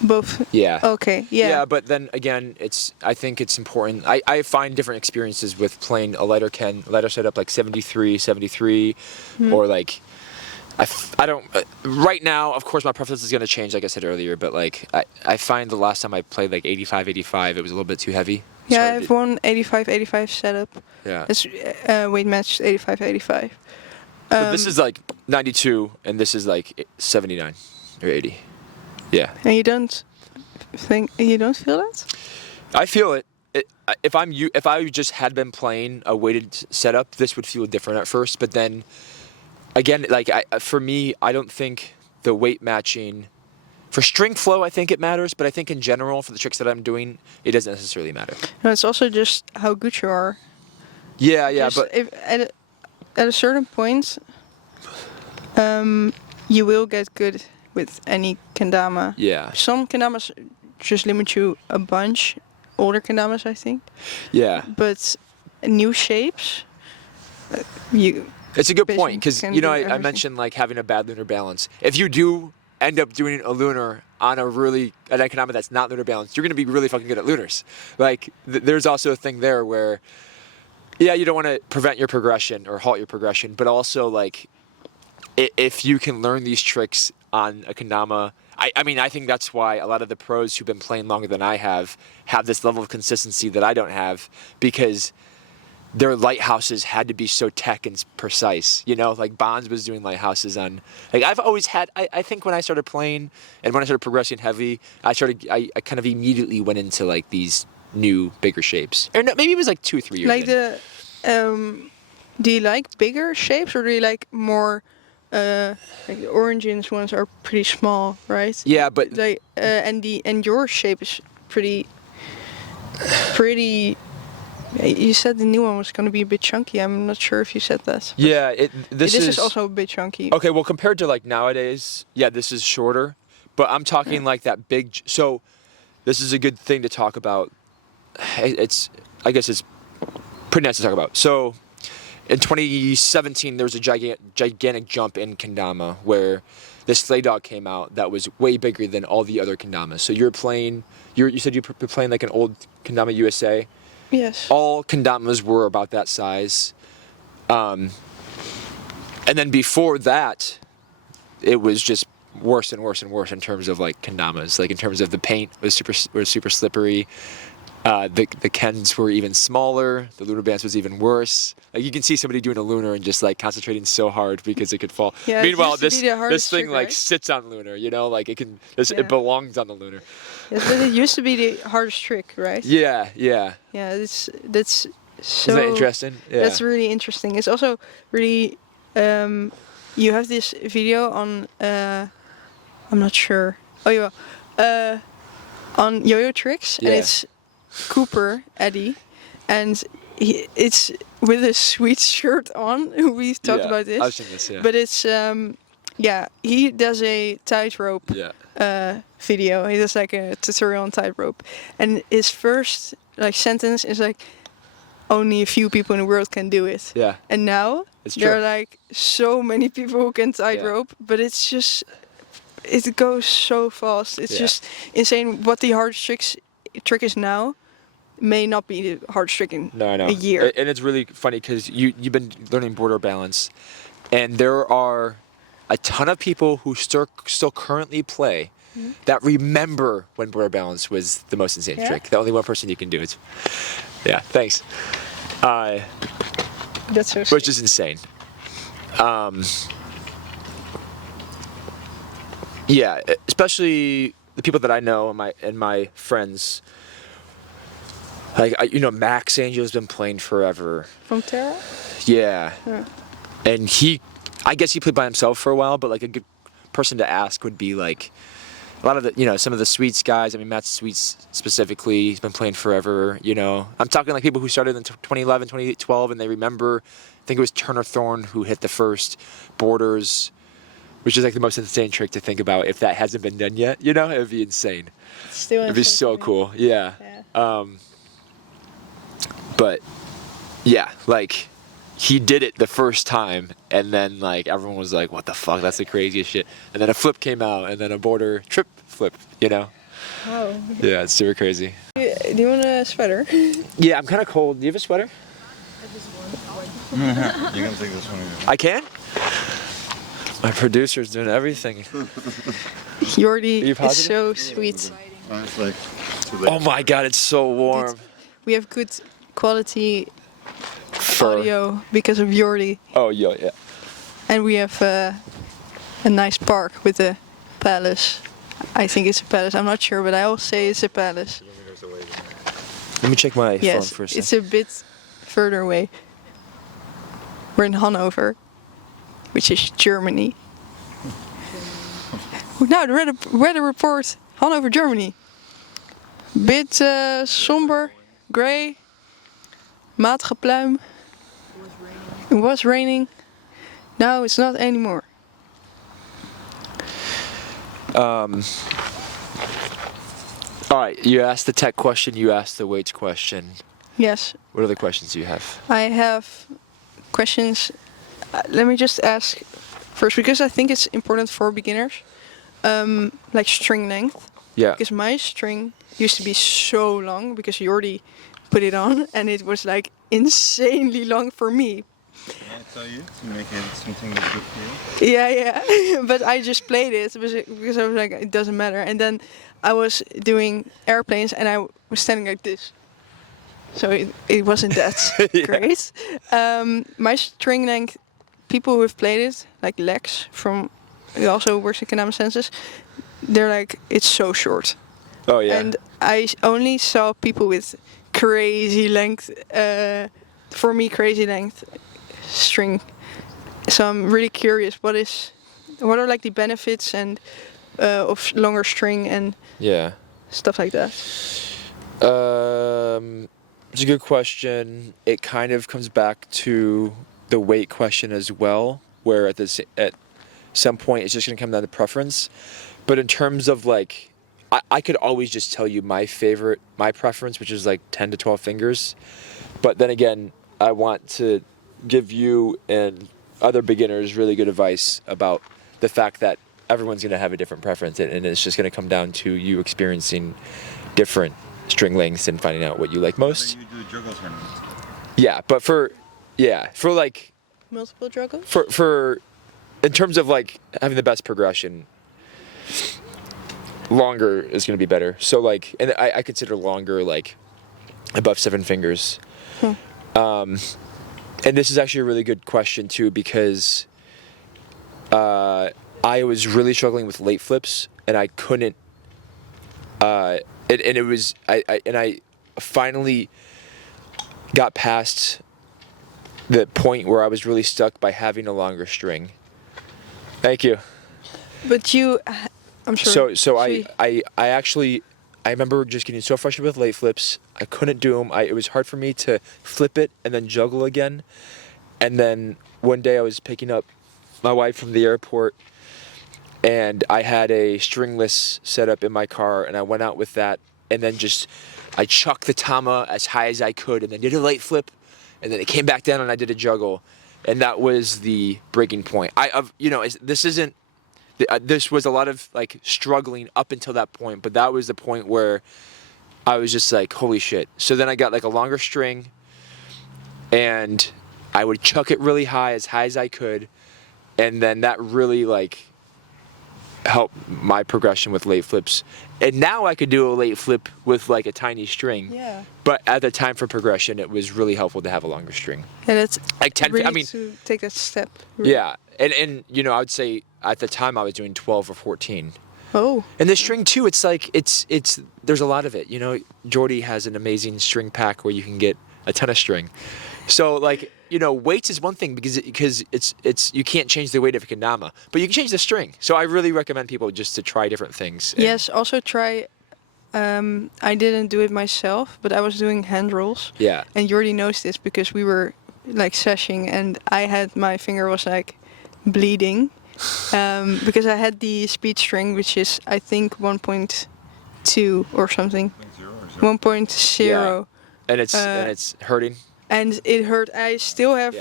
both. Yeah. Okay. Yeah. Yeah, but then again, I think it's important. I find different experiences with playing a lighter setup like 73, or like, I don't, right now, of course, my preference is going to change, like I said earlier, but like, I find the last time I played like 85, it was a little bit too heavy. It's Yeah, I hard have to- one 85 setup. Yeah. It's weight matched 85. But this is like 92, and this is like 79 or 80. Yeah. And you don't feel that? I feel it. If I just had been playing a weighted setup, this would feel different at first. But then, again, like for me, I don't think the weight matching for string flow. I think it matters, but I think in general for the tricks that I'm doing, it doesn't necessarily matter. No, it's also just how good you are. Yeah, Just but if at a certain point, you will get good with any kendama. yeah, Some kendamas just limit you a bunch. Older kendamas, I think. yeah. But new shapes, you It's a good Vision point because can you know do I everything. mentioned like having a bad lunar balance. If you do end up doing a lunar on an Kendama that's not lunar balanced, you're going to be really fucking good at lunars. Like, there's also a thing there where, yeah, you don't want to prevent your progression or halt your progression, but also, like, if you can learn these tricks on a Kendama, I mean, I think that's why a lot of the pros who've been playing longer than I have this level of consistency that I don't have, because their lighthouses had to be so tech and precise, you know, like Bonds was doing lighthouses on, like I've always had, I think when I started playing and when I started progressing heavy, I kind of immediately went into like these new, bigger shapes. Or no, maybe it was like 2 or 3 years Like in. do you like bigger shapes or do you like more, like the orange ones are pretty small, right? Yeah, but Like, and your shape is pretty. You said the new one was going to be a bit chunky. I'm not sure if you said that. yeah, This is also a bit chunky. Okay, well, compared to like nowadays, yeah, this is shorter, but I'm talking like that big. So, this is a good thing to talk about. I guess it's pretty nice to talk about. So, in 2017, there was a gigantic jump in Kendama where this sleigh dog came out that was way bigger than all the other Kendamas. So you said you were playing like an old Kendama USA. Yes. All Kendamas were about that size. And then before that, it was just worse and worse and worse in terms of like Kendamas. Like in terms of the paint was super slippery. The Kens were even smaller. The lunar bands was even worse. Like you can see somebody doing a lunar and just like concentrating so hard because it could fall. Yeah, Meanwhile, it used to be the this hardest thing trick, like right? sits on lunar. You know, like it Yeah. belongs on the lunar. Yes, but it used to be the hardest trick, right? Yeah, yeah. Yeah, that's so. Isn't that interesting? Yeah. That's really interesting. It's also really. You have this video on. I'm not sure. Oh yeah. On yo-yo tricks, and Yeah. it's Cooper Eddie, and it's with a sweet shirt on. We've talked Yeah, about this. I've seen this. Yeah. But it's yeah, he does a tightrope yeah. video. He does like a tutorial on tightrope, and his first like sentence is like, "Only a few people in the world can do it." Yeah. And now It's there true. are like so many people who can tightrope, but it's just it goes so fast. It's Yeah. just insane. What the hardest trick is now may not be the hardest trick in No, I know. a year. And it's really funny because you've been learning border balance, and there are a ton of people who still currently play that remember when border balance was the most insane Yeah? trick. The only one person you can do it. Yeah, thanks. That's so Which is insane. Yeah, especially the people that I know and my friends. Like Max Angel's been playing forever. from Terra. Yeah. Yeah. And I guess he played by himself for a while, but like a good person to ask would be like a lot of the, some of the Sweets guys. I mean, Matt Sweets specifically, he's been playing forever, I'm talking like people who started in 2011, 2012, and they remember, I think it was Turner Thorne who hit the first borders, which is like the most insane trick to think about if that hasn't been done yet, it would be insane. Still It'd be insane so to me. cool, yeah. Yeah. But yeah, like he did it the first time, and then like everyone was like, "What the fuck? That's the craziest shit!" And then a flip came out, and then a border trip flip. Wow. Yeah, it's super crazy. Do you want a sweater? Yeah, I'm kind of cold. Do you have a sweater? You can take this one. I can. My producer's doing everything. Jordi Are you is positive? so sweet. It's like too late. Oh my god, it's so warm. We have good quality Fur. audio because of Jordi, Oh yeah. and we have a nice park with a palace. I think it's a palace. I'm not sure, but I always say it's a palace. Let me check my phone Yes, for a second. it's a bit further away. We're in Hanover, which is Germany. Now the weather report, Hanover, Germany. Bit somber, grey, matige pluim. It was raining. Now it's not anymore. All right, you asked the tech question. You asked the weights question. Yes, What other questions do you have? I have questions. Let me just ask first, because I think it's important for beginners. like string length. Yeah. Because my string used to be so long because you already put it on, and it was like insanely long for me. Can I tell you to make it something that's good for you? Yeah. But I just played it because I was like, it doesn't matter. And then I was doing airplanes, and I was standing like this. So it wasn't that Yeah. great. My string length, people who have played it, like Lex who also works in Kendama Senses, they're like, it's so short. Oh yeah. And I only saw people with crazy length, for me crazy length string. So I'm really curious, what are like the benefits and of longer string and Yeah. stuff like that? It's a good question. It kind of comes back to the weight question as well, where at some point it's just going to come down to preference. But in terms of like, I could always just tell you my preference, which is like 10 to 12 fingers. But then again, I want to give you and other beginners really good advice about the fact that everyone's going to have a different preference, and it's just going to come down to you experiencing different string lengths and finding out what you like most. So you do juggle tournament. Yeah, but for like Multiple juggles? for in terms of like having the best progression, longer is going to be better. So like, and I consider longer like above 7 fingers. And this is actually a really good question too, because I was really struggling with late flips, and I couldn't. And it was I finally got past the point where I was really stuck by having a longer string. Thank you. But I'm sure. So I actually, I remember just getting so frustrated with late flips. I couldn't do them. It was hard for me to flip it and then juggle again. And then one day I was picking up my wife from the airport, and I had a stringless setup in my car, and I went out with that, and then I chucked the tama as high as I could, and then did a late flip, and then it came back down, and I did a juggle, and that was the breaking point. This was a lot of like struggling up until that point, but that was the point where I was just like, holy shit. So then I got like a longer string, and I would chuck it really high as I could, and then that really like helped my progression with late flips. And now I could do a late flip with like a tiny string. Yeah. But at the time for progression, it was really helpful to have a longer string. Yeah, that's Like 10. really I mean, to take that step. Really. yeah, and you know, I would say at the time I was doing 12 or 14. Oh. And the string too, it's like it's there's a lot of it. You know, Jordy has an amazing string pack where you can get a ton of string. So like, you know, weights is one thing because it's you can't change the weight of a kendama, but you can change the string. So I really recommend people just to try different things. Yes, also try. I didn't do it myself, but I was doing hand rolls. Yeah. And Jordi knows this because we were like seshing, and my finger was like bleeding because I had the speed string, which is I think 1.2 or something. 1.0. Yeah. And it's hurting. And it hurt. I still have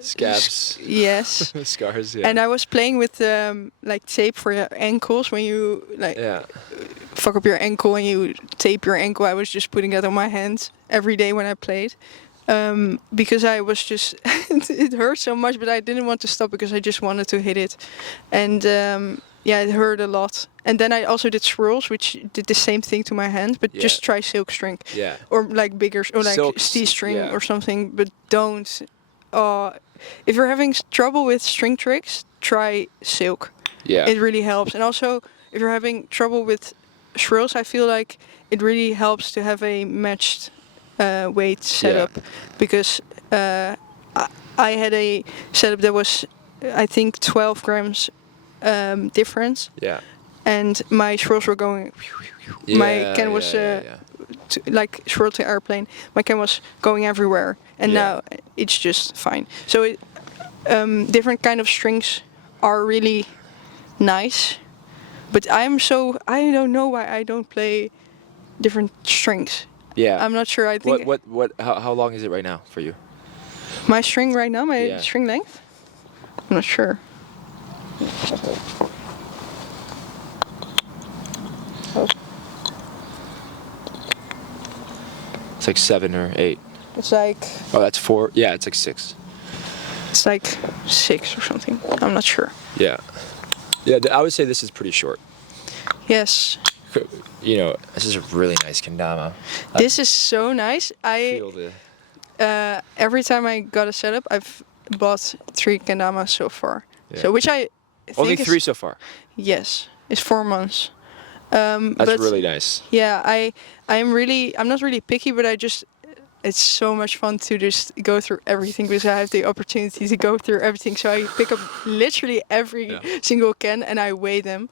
Scabs. yes. Scars. Yeah. And I was playing with like tape for your ankles when you like fuck up your ankle and you tape your ankle. I was just putting that on my hands every day when I played because I was just it hurt so much, but I didn't want to stop because I just wanted to hit it, and it hurt a lot. And then I also did swirls, which did the same thing to my hands, but just try silk string. Yeah. Or like bigger, or like C string or something, but don't. If you're having trouble with string tricks, try silk. Yeah. It really helps. And also, if you're having trouble with swirls, I feel like it really helps to have a matched weight setup because I had a setup that was, I think, 12 grams difference. Yeah. And my swirls were going. My can was like swirl to airplane. My can was going everywhere, and now it's just fine. So different kind of strings are really nice, but I don't know why I don't play different strings. Yeah. I'm not sure. I think how long is it right now for you? my string right now, my string length. I'm not sure. It's like 7 or 8. It's like Oh, that's 4. Yeah, it's like 6. 6 or something. I'm not sure. Yeah. Yeah, I would say this is pretty short. Yes. You know, this is a really nice kendama. This is so nice. Feel the Every time I got a setup, I've bought 3 kendamas so far. Yeah. So which I think only is, 3 so far. Yes, it's 4 months. That's but really nice. Yeah, I'm not really picky, but it's so much fun to just go through everything because I have the opportunity to go through everything. So I pick up literally every single can and I weigh them.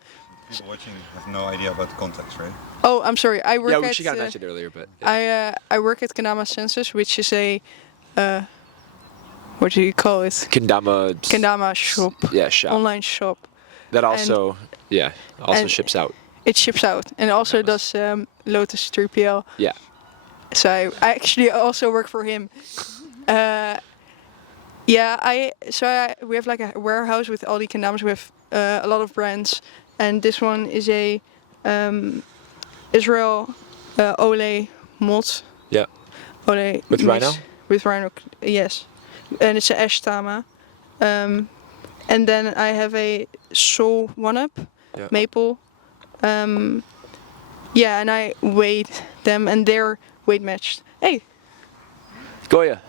People watching have no idea about the context, right? Oh, I'm sorry. I work Yeah, at she kind of mentioned it earlier, but yeah. I work at Kendama Census, which is a what do you call it? Kendama shop. Yeah, shop. Online shop. That also and ships out. It ships out and also does Lotus 3PL. Yeah. So I actually also work for him. We have like a warehouse with all the kendamas. We have a lot of brands, and this one is a Israel Ole mod. Yeah. Ole With mix. rhino? With rhino, yes. And it's a ash tama. And then I have a Sol 1-Up maple. And I weighed them, and they're weight matched. Hey. Goya.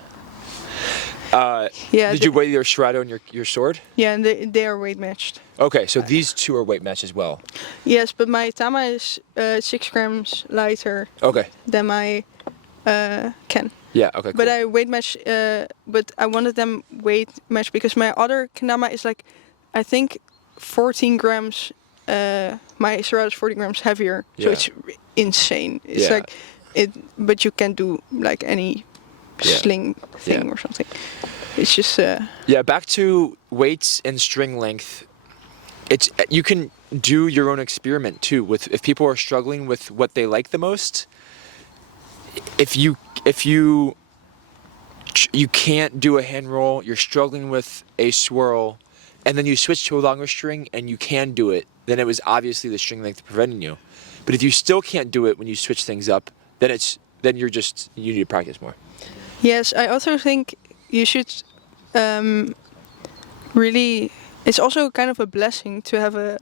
Yeah. Did you weigh your Shirado and your sword? Yeah, and they are weight matched. Okay, so these 2 are weight matched as well. Yes, but my tama is 6 grams lighter Okay. than my can. Yeah. Okay. Cool. But I weight match. But I wanted them weight matched because my other kendama is like, I think, 14 grams. My Shirado is 40 grams heavier, so it's insane. It's like it, but you can do like any sling thing or something. It's just. Yeah. Back to weights and string length. It's you can do your own experiment too. With if people are struggling with what they like the most. If you can't do a hand roll, you're struggling with a swirl, and then you switch to a longer string and you can do it, then it was obviously the string length preventing you. But if you still can't do it when you switch things up, then you need to practice more. Yes, I also think you should really. It's also kind of a blessing to have a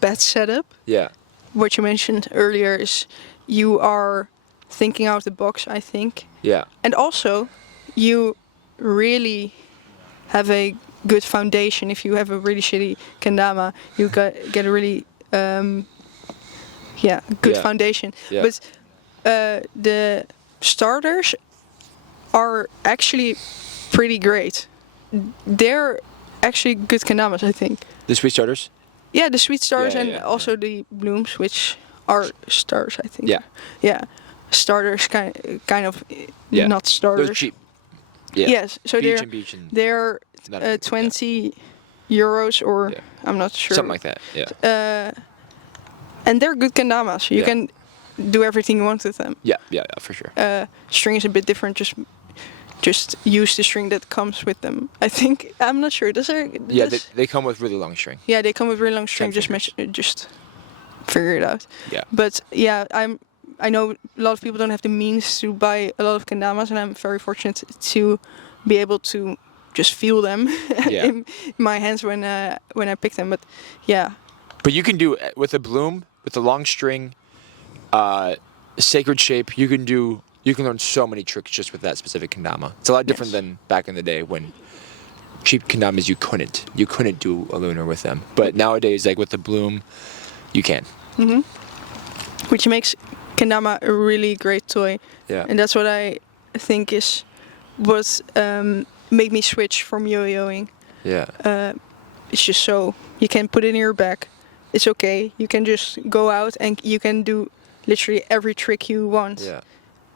bad setup. Yeah. What you mentioned earlier is you are thinking out the box, I think. Yeah. And also, you really have a good foundation. If you have a really shitty kendama, you get a really good foundation. Yeah. But the starters are actually pretty great. They're actually good kendamas, I think. The sweet starters? Yeah, the sweet stars and yeah. also the blooms, which are stars, I think. Yeah. Yeah. Starters kind of Yeah. not starters. Those cheap. Yeah. Yes, so Beach and they're not a big- 20 euros or I'm not sure. something like that. Yeah. And they're good kendamas. You can do everything you want with them. Yeah, for sure. String is a bit different. Just use the string that comes with them. I think I'm not sure. They come with really long string. Yeah, they come with really long string. 10 Just figure it out. Yeah. But yeah, I know a lot of people don't have the means to buy a lot of kendamas, and I'm very fortunate to be able to just feel them in my hands when I pick them. But yeah. But you can do with a bloom, with a long string, sacred shape. You can learn so many tricks just with that specific kendama. It's a lot different than back in the day when cheap kendamas you couldn't do a lunar with them. But nowadays, like with the bloom, you can. Mm-hmm. Which makes kendama a really great toy. Yeah. And that's what I think is what made me switch from yo-yoing. Yeah. It's just so you can put it in your bag. It's okay. You can just go out and you can do literally every trick you want. Yeah.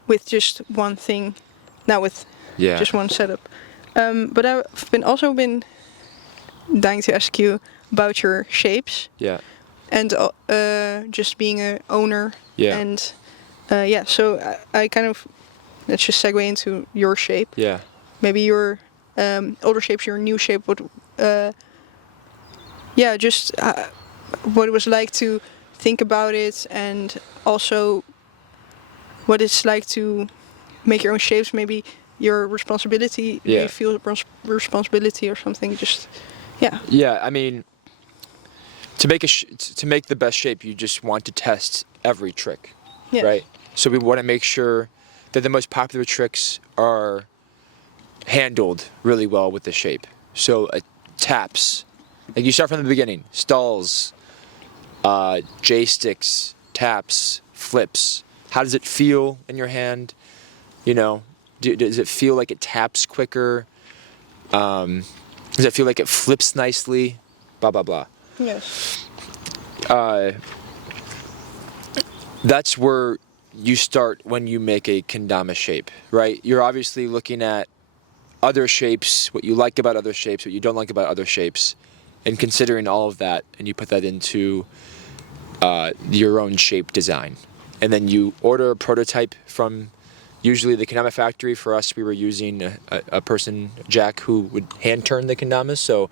With just one thing, not with just one setup. But I've also been dying to ask you about your shapes. Yeah. And just being an owner. Yeah. And so I kind of, let's just segue into your shape. Yeah. Maybe your older shapes, your new shape. What it was like to think about it, and also what it's like to make your own shapes, maybe your responsibility, Yeah. you feel responsibility or something. Just yeah. Yeah, I mean, to make the best shape, you just want to test every trick, Yes. right? So we want to make sure that the most popular tricks are handled really well with the shape. So taps, like you start from the beginning, stalls, J sticks, taps, flips. How does it feel in your hand? You know, does it feel like it taps quicker? Does it feel like it flips nicely? Blah blah blah. Yes. That's where you start when you make a kendama shape, right? You're obviously looking at other shapes, what you like about other shapes, what you don't like about other shapes, and considering all of that, and you put that into your own shape design. And then you order a prototype from usually the kendama factory. For us, we were using a person, Jack, who would hand turn the kendamas. So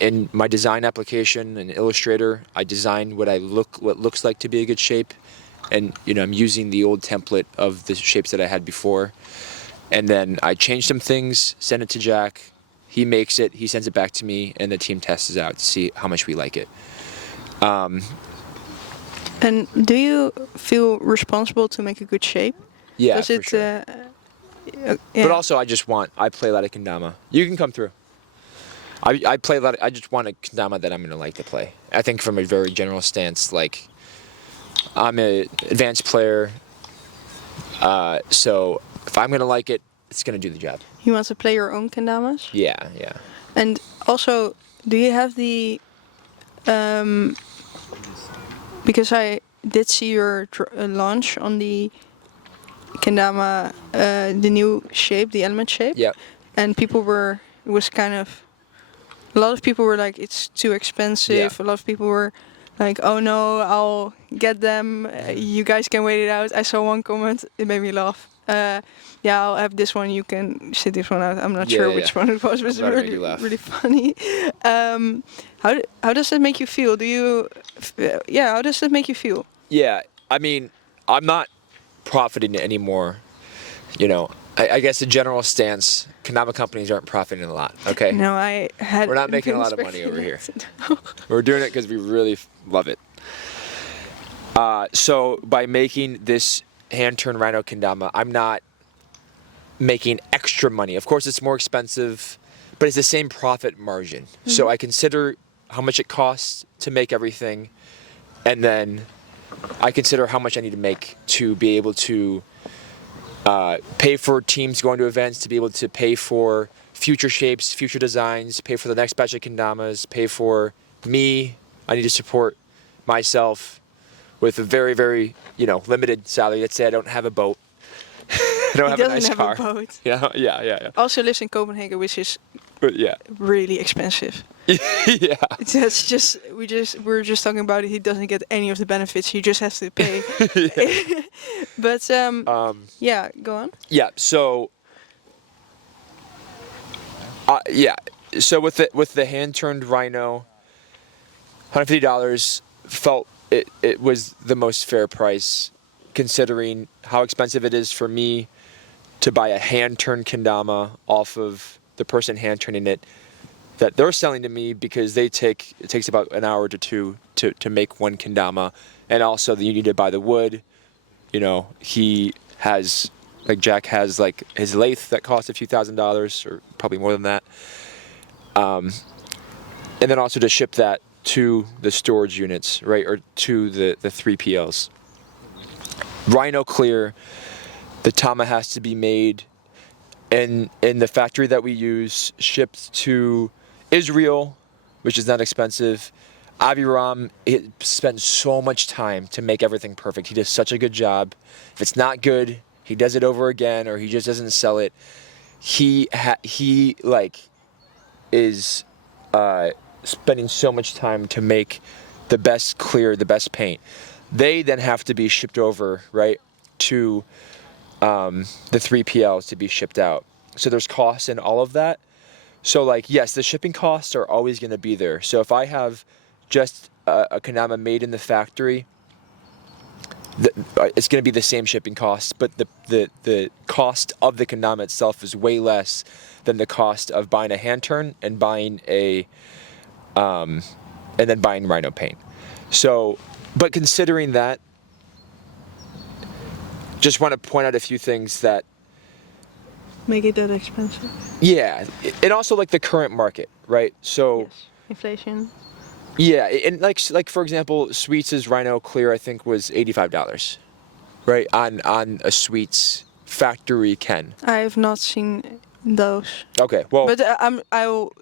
in my design application and Illustrator, I design what looks like to be a good shape, and I'm using the old template of the shapes that I had before, and then I change some things, send it to Jack, he makes it, he sends it back to me, and the team tests it out to see how much we like it. And do you feel responsible to make a good shape? Yeah, Does for it? sure. Yeah. But also, I play a lot of kendama. You can come through. I play a lot. I just want a kendama that I'm gonna like to play. I think from a very general stance, like I'm an advanced player, so if I'm gonna like it, it's gonna do the job. You want to play your own kendamas? Yeah, yeah. And also, do you have the? Because I did see your launch on the kendama, the new shape, the element shape. Yeah. And it was kind of, a lot of people were like, it's too expensive. Yeah. A lot of people were like, oh no, I'll get them. You guys can wait it out. I saw one comment, it made me laugh. Yeah, I'll have this one. You can sit this one out. I'm not Yeah, sure yeah, which yeah. one it was, but it's Glad it made really, you laugh. really funny. How does that make you feel? How does that make you feel? Yeah, I mean, I'm not profiting anymore. I guess the general stance, kendama companies aren't profiting a lot. Okay. No, We're not making a lot of money over here. We're doing it because we really love it. So by making this hand-turned rhino kendama, I'm not making extra money. Of course, it's more expensive, but it's the same profit margin. Mm-hmm. So I consider how much it costs to make everything, and then I consider how much I need to make to be able to pay for teams going to events, to be able to pay for future shapes, future designs, pay for the next batch of kendamas, pay for me. I need to support myself with a very, very, limited salary. Let's say I don't have a boat. I don't have a nice car. He doesn't have a boat. Yeah. Also lives in Copenhagen, which is Yeah. really expensive. Yeah. That's just we're just talking about it. He doesn't get any of the benefits. He just has to pay. But yeah, go on. Yeah. So. So with the hand-turned rhino, $150 felt it was the most fair price, considering how expensive it is for me to buy a hand-turned kendama off of the person hand-turning it, that they're selling to me, because it takes about an hour to two to make one kendama, and also you need to buy the wood. He has, like Jack has, like his lathe that costs a few $1,000s, or probably more than that. And then also to ship that to the storage units, right, or to the 3PLs. Rhino clear, the tama has to be made in the factory that we use, shipped to Israel, which is not expensive. Aviram, he spends so much time to make everything perfect. He does such a good job. If it's not good, he does it over again, or he just doesn't sell it. He is spending so much time to make the best clear, the best paint. They then have to be shipped over, right, to the 3PLs to be shipped out. So there's costs in all of that. So yes, the shipping costs are always going to be there. So if I have just a kendama made in the factory, it's going to be the same shipping cost, but the cost of the kendama itself is way less than the cost of buying a hand turn and buying and then buying rhino paint. So, but considering that, just want to point out a few things that Make it that expensive. yeah, and also like the current market, right? So. Yes. Inflation. Yeah, and like for example, Sweets' Rhino Clear I think was $85, right? On a Sweets factory Ken. I have not seen those. Okay, well, But I will.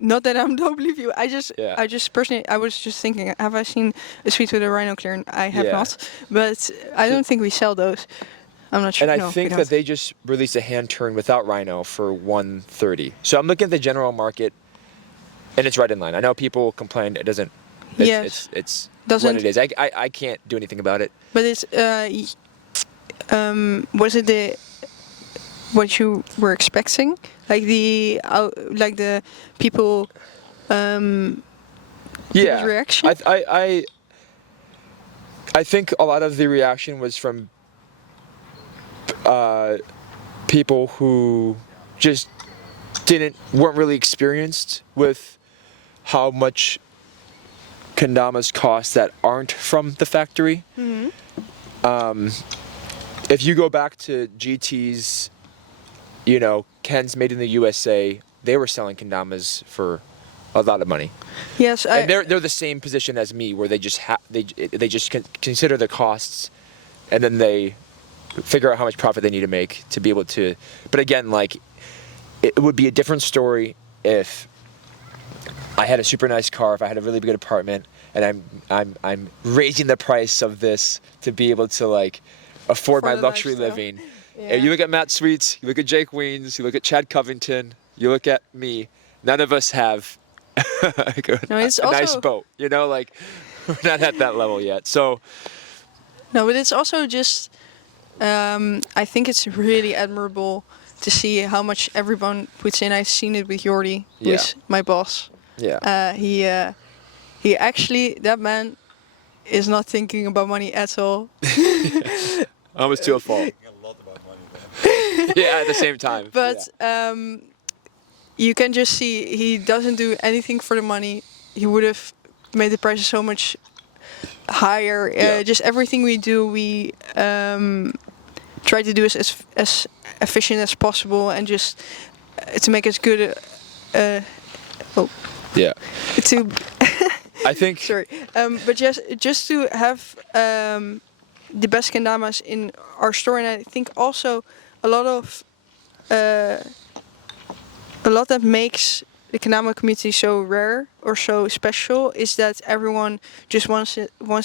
Not that I don't believe you. Yeah. I just personally, I was just thinking, have I seen a Sweets with a Rhino Clear? And I have Yeah. not. But I don't think we sell those. I'm not sure. and I No, we think don't. that they just released a hand turn without Rhino for $130. So I'm looking at the general market, and it's right in line. I know people complain it doesn't. Yes. It's Doesn't- what it is. I can't do anything about it. But it's was it what you were expecting? Like the people Yeah. reaction? I think a lot of the reaction was from people who just weren't really experienced with how much kendamas cost that aren't from the factory. If you go back to GT's, Ken's Made in the USA, they were selling kendamas for a lot of money. Yes, And they're the same position as me, where they just they just consider the costs, and then they figure out how much profit they need to make to be able to. But again, like it would be a different story if I had a super nice car, if I had a really good apartment, and I'm raising the price of this to be able to like afford For my the luxury lifestyle. living. Yeah. And you look at Matt Sweets, you look at Jake Weens, you look at Chad Covington, you look at me. None of us have No, it's a nice also- boat. Like we're not at that level yet. So No, but it's also just, I think it's really admirable to see how much everyone puts in. I've seen it with Jordi, who Yeah. is my boss. yeah, He actually, that man is not thinking about money at all. almost to a fault. Thinking a lot about money then. Yeah, at the same time. But you can just see he doesn't do anything for the money. He would have made the prices so much higher. Yeah. Just everything we do, we try to do as efficient as possible, and just to make as good. Yeah, To I think. sorry, but just to have the best kendamas in our store, and I think also a lot that makes the kendama community so rare or so special is that everyone just wants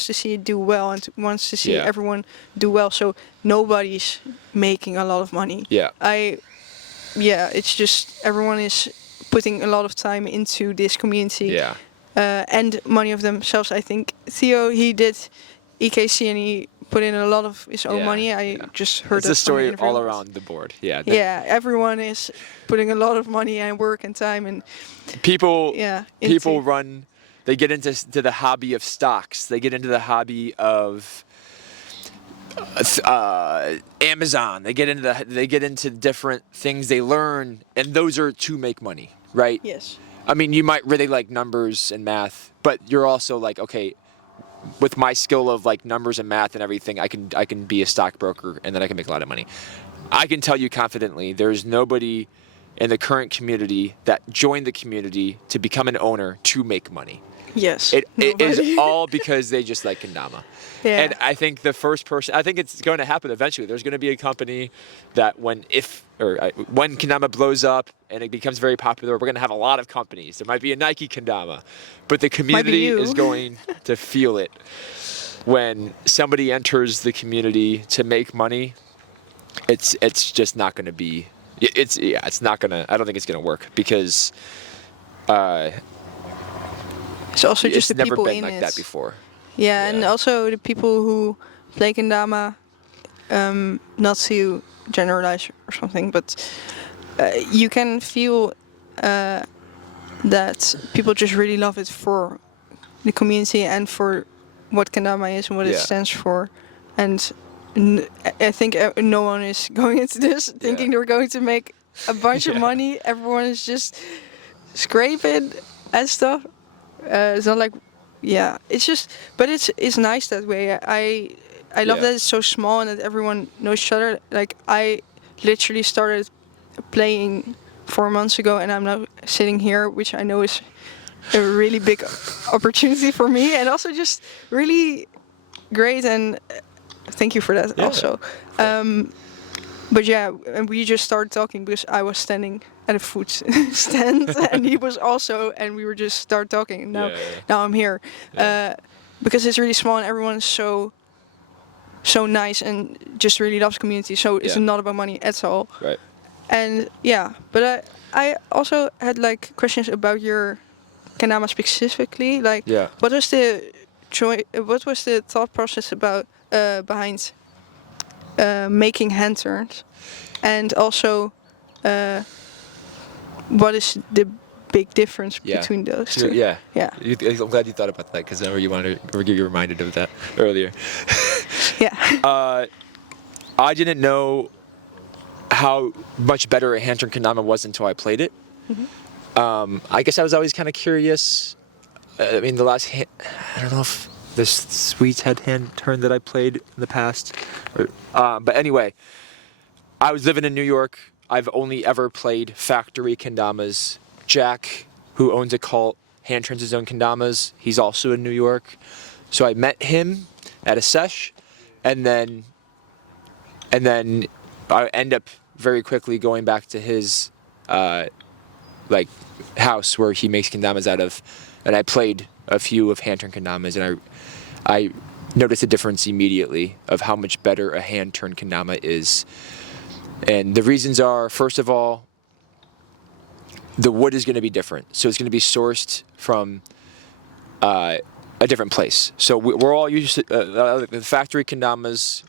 to see it do well, and wants to see Yeah. everyone do well. So nobody's making a lot of money. Yeah. It's just everyone is putting a lot of time into this community. Yeah. And money of themselves. I think Theo, he did EKC and he put in a lot of his own Yeah, money. I yeah. just heard It's that a from an story interview. all around the board. Yeah. Yeah, everyone is putting a lot of money and work and time and People. yeah. People into- run. They get into the hobby of stocks. They get into the hobby of Amazon. They get into different things they learn, and those are to make money, right? Yes. I mean, you might really like numbers and math, but you're also like, okay, with my skill of like numbers and math and everything, I can be a stockbroker, and then I can make a lot of money. I can tell you confidently, there's nobody in the current community that joined the community to become an owner to make money. Yes. It is Nobody. all because they just like kendama. Yeah. And I think the first person, I think it's going to happen eventually. There's going to be a company that when kendama blows up and it becomes very popular, we're going to have a lot of companies. There might be a Nike kendama, but the community you. is going to feel it when somebody enters the community to make money. It's just not going to be. It's not going to. I don't think it's going to work because It's also it's just the never people been in like it. that before. Yeah, and Yeah. also the people who play kendama, not to generalize or something, but you can feel that people just really love it for the community and for what kendama is and what it Yeah. stands for. and I think no one is going into this thinking they're going to make a bunch of money. Everyone is just scraping and stuff. It's not like, it's just, but it's nice that way. I love that it's so small and that everyone knows each other. Like I literally started playing 4 months ago, and I'm now sitting here, which I know is a really big opportunity for me, and also just really great. And thank you for that also. But yeah, and we just started talking because I was standing at a food stand, and he was also, and we were just start talking. And now I'm here because it's really small and everyone's so nice and just really loves community. So it's not about money at all. Right. And but I also had like questions about your Kendama specifically. Like, what was the thought process about behind making hand turns, and also what is the big difference between those two? I'm glad you thought about that, because I remember you reminded of that earlier. I didn't know how much better a hand turn Kendama was until I played it. I guess I was always kind of curious. I mean, I don't know if the Sweets had hand turn that I played in the past. But anyway, I was living in New York. I've only ever played factory Kendamas. Jack, who owns a cult, hand turns his own Kendamas. He's also in New York. So I met him at a sesh, and then I end up very quickly going back to his house where he makes Kendamas out of, and I played a few of hand turn Kendamas, and I noticed a difference immediately of how much better a hand turn Kendama is. And the reasons are, first of all, the wood is going to be different. So it's going to be sourced from a different place. So we're all used to the factory Kendamas,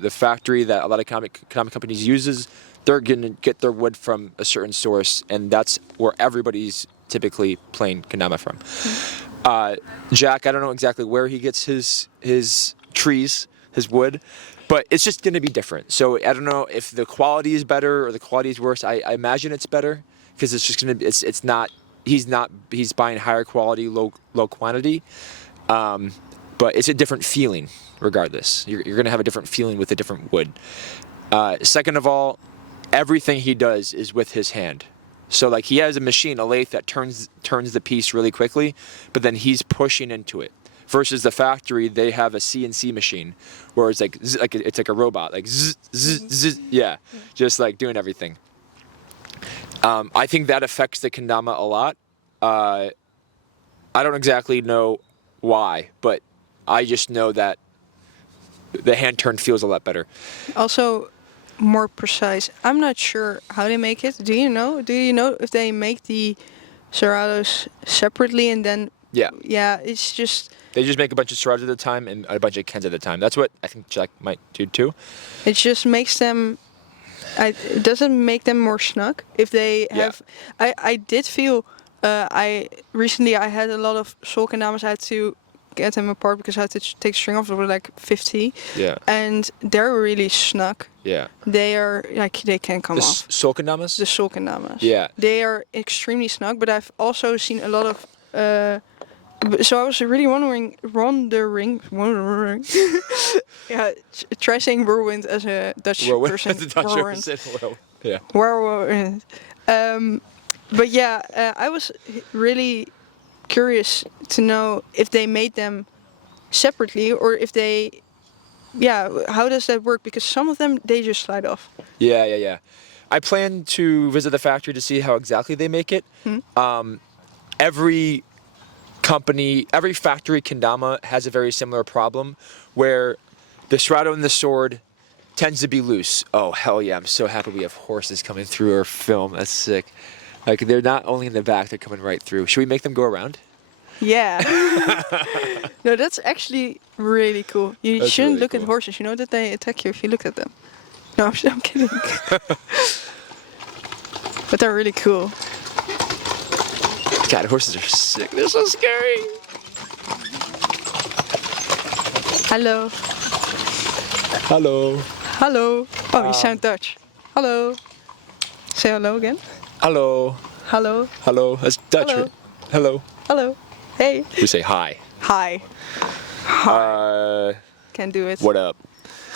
the factory that a lot of comic companies uses. They're going to get their wood from a certain source, and that's where everybody's typically playing Kendama from. Jack, I don't know exactly where he gets his trees, his wood, but it's just going to be different. So I don't know if the quality is better or the quality is worse. I imagine it's better, because it's just going to be, it's not, he's buying higher quality, low quantity. But it's a different feeling regardless. You're going to have a different feeling with a different wood. Second of all, everything he does is with his hand. So like he has a machine, a lathe that turns the piece really quickly, but then he's pushing into it. Versus the factory, they have a CNC machine, where it's it's like a robot, like zzz, zzz, zzz, just like doing everything. I think that affects the Kendama a lot. I don't exactly know why, but I just know that the hand turn feels a lot better. Also, more precise. I'm not sure how they make it. Do you know? Do you know if they make the serrados separately and then? Yeah, it's just. They just make a bunch of serrados at a time and a bunch of Kens at a time. That's what I think Jack might do too. It just makes them. It doesn't make them more snug if they have. I did feel. Recently I had a lot of soul Kendamas. I had to get them apart because I had to take string off. They were like 50. Yeah. And they're really snug. Yeah. They are like they can't come off. Soul Kendamas? The soul Kendamas. Yeah. They are extremely snug, but I've also seen a lot of. So I was really wondering. Yeah, try saying whirlwind as a Dutch person. As a Dutch person. Yeah. Whirlwind. But yeah, I was really curious to know if they made them separately or if they, how does that work? Because some of them, they just slide off. Yeah. I plan to visit the factory to see how exactly they make it. Every factory Kendama has a very similar problem where the serrato and the sword tends to be loose. Oh, hell yeah, I'm so happy we have horses coming through our film. That's sick. Like, they're not only in the back, they're coming right through. Should we make them go around? Yeah. No, that's actually really cool. You shouldn't look at horses. You know that they attack you if you look at them. No, I'm kidding. But they're really cool. God, horses are sick. They're so scary. Hello. Hello. Hello. Oh, you sound Dutch. Hello. Say hello again. Hello. Hello. Hello. That's Dutch. Hello. right? Hello. Hello. Hey. We say hi. Hi. Can't do it. What up?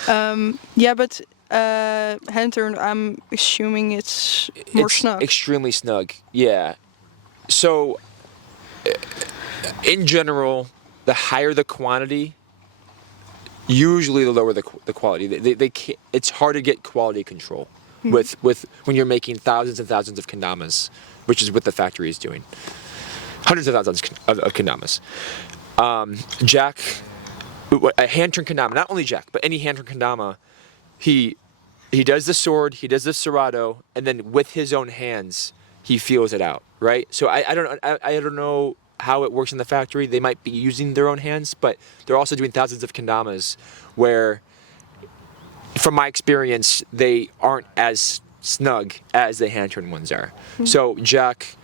Yeah, but hand turn, I'm assuming it's more snug. Extremely snug. Yeah. So, in general, the higher the quantity, usually the lower the quality. They can't, it's hard to get quality control with when you're making thousands and thousands of kendamas, which is what the factory is doing. Hundreds of thousands of kendamas. Jack, a hand turn kendama, not only Jack, but any hand turn kendama, he does the sword, he does the serrato, and then with his own hands, he feels it out, right? So I don't know how it works in the factory. They might be using their own hands, but they're also doing thousands of kendamas where, from my experience, they aren't as snug as the hand turn ones are. So Jack,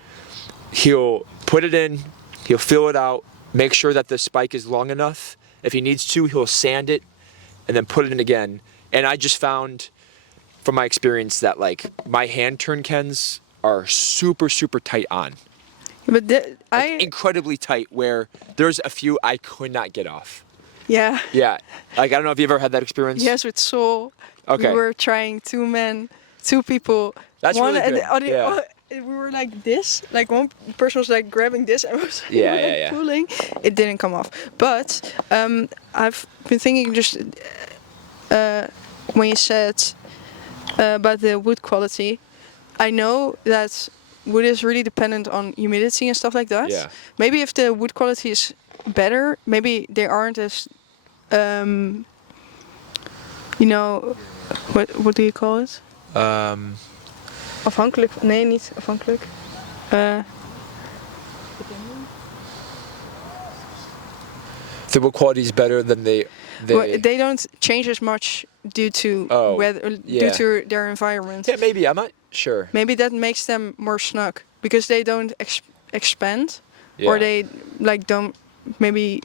he'll put it in, he'll fill it out, make sure that the spike is long enough. If he needs to, he'll sand it and then put it in again. And I just found, from my experience, that like my hand turn Kens are super, super tight on. But Incredibly tight, where there's a few I could not get off. Yeah. Yeah. Like, I don't know if you've ever had that experience. Yes, with Soul. Okay. We were trying 2 men, 2 people. That's one really and good. the other. Yeah. We were like this. Like one person was like grabbing this and was Yeah. pulling. It didn't come off. But I've been thinking just when you said about the wood quality, I know that wood is really dependent on humidity and stuff like that. Yeah. Maybe if the wood quality is better, maybe they aren't as what do you call it? Afhankelijk? Nee, niet afhankelijk. The wood quality is better than they They don't change as much due to weather, due to their environment. Yeah, maybe. I'm not sure. Maybe that makes them more snug because they don't expand, or they like don't. Maybe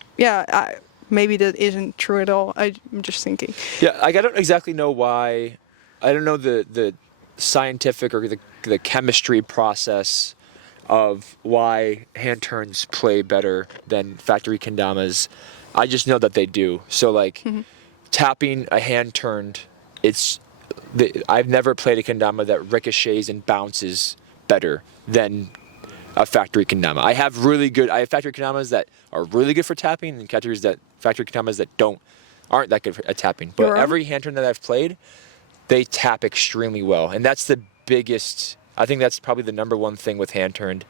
maybe that isn't true at all. I'm just thinking. Yeah, like I don't exactly know why. I don't know the scientific or the chemistry process of why hand turns play better than factory kendamas. I just know that they do. So like tapping a hand turned, I've never played a kendama that ricochets and bounces better than a factory kendama. I have factory kendamas that are really good for tapping and factory kendamas that aren't that good at tapping. But every hand turn that I've played, they tap extremely well, and that's the biggest. I think that's probably the number one thing with hand turned.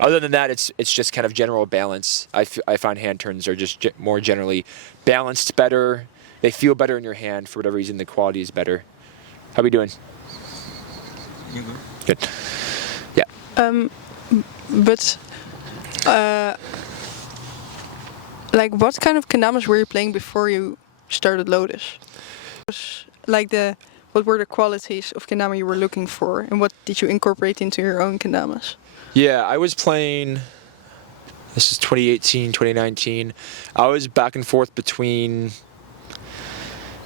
Other than that, it's just kind of general balance. I find hand turns are just more generally balanced better. They feel better in your hand for whatever reason. The quality is better. How we doing? You Good. Yeah. But like, what kind of kendamas were you playing before you started Lotus? What were the qualities of kendama you were looking for, and what did you incorporate into your own kendamas? Yeah, I was playing. This is 2018, 2019. I was back and forth between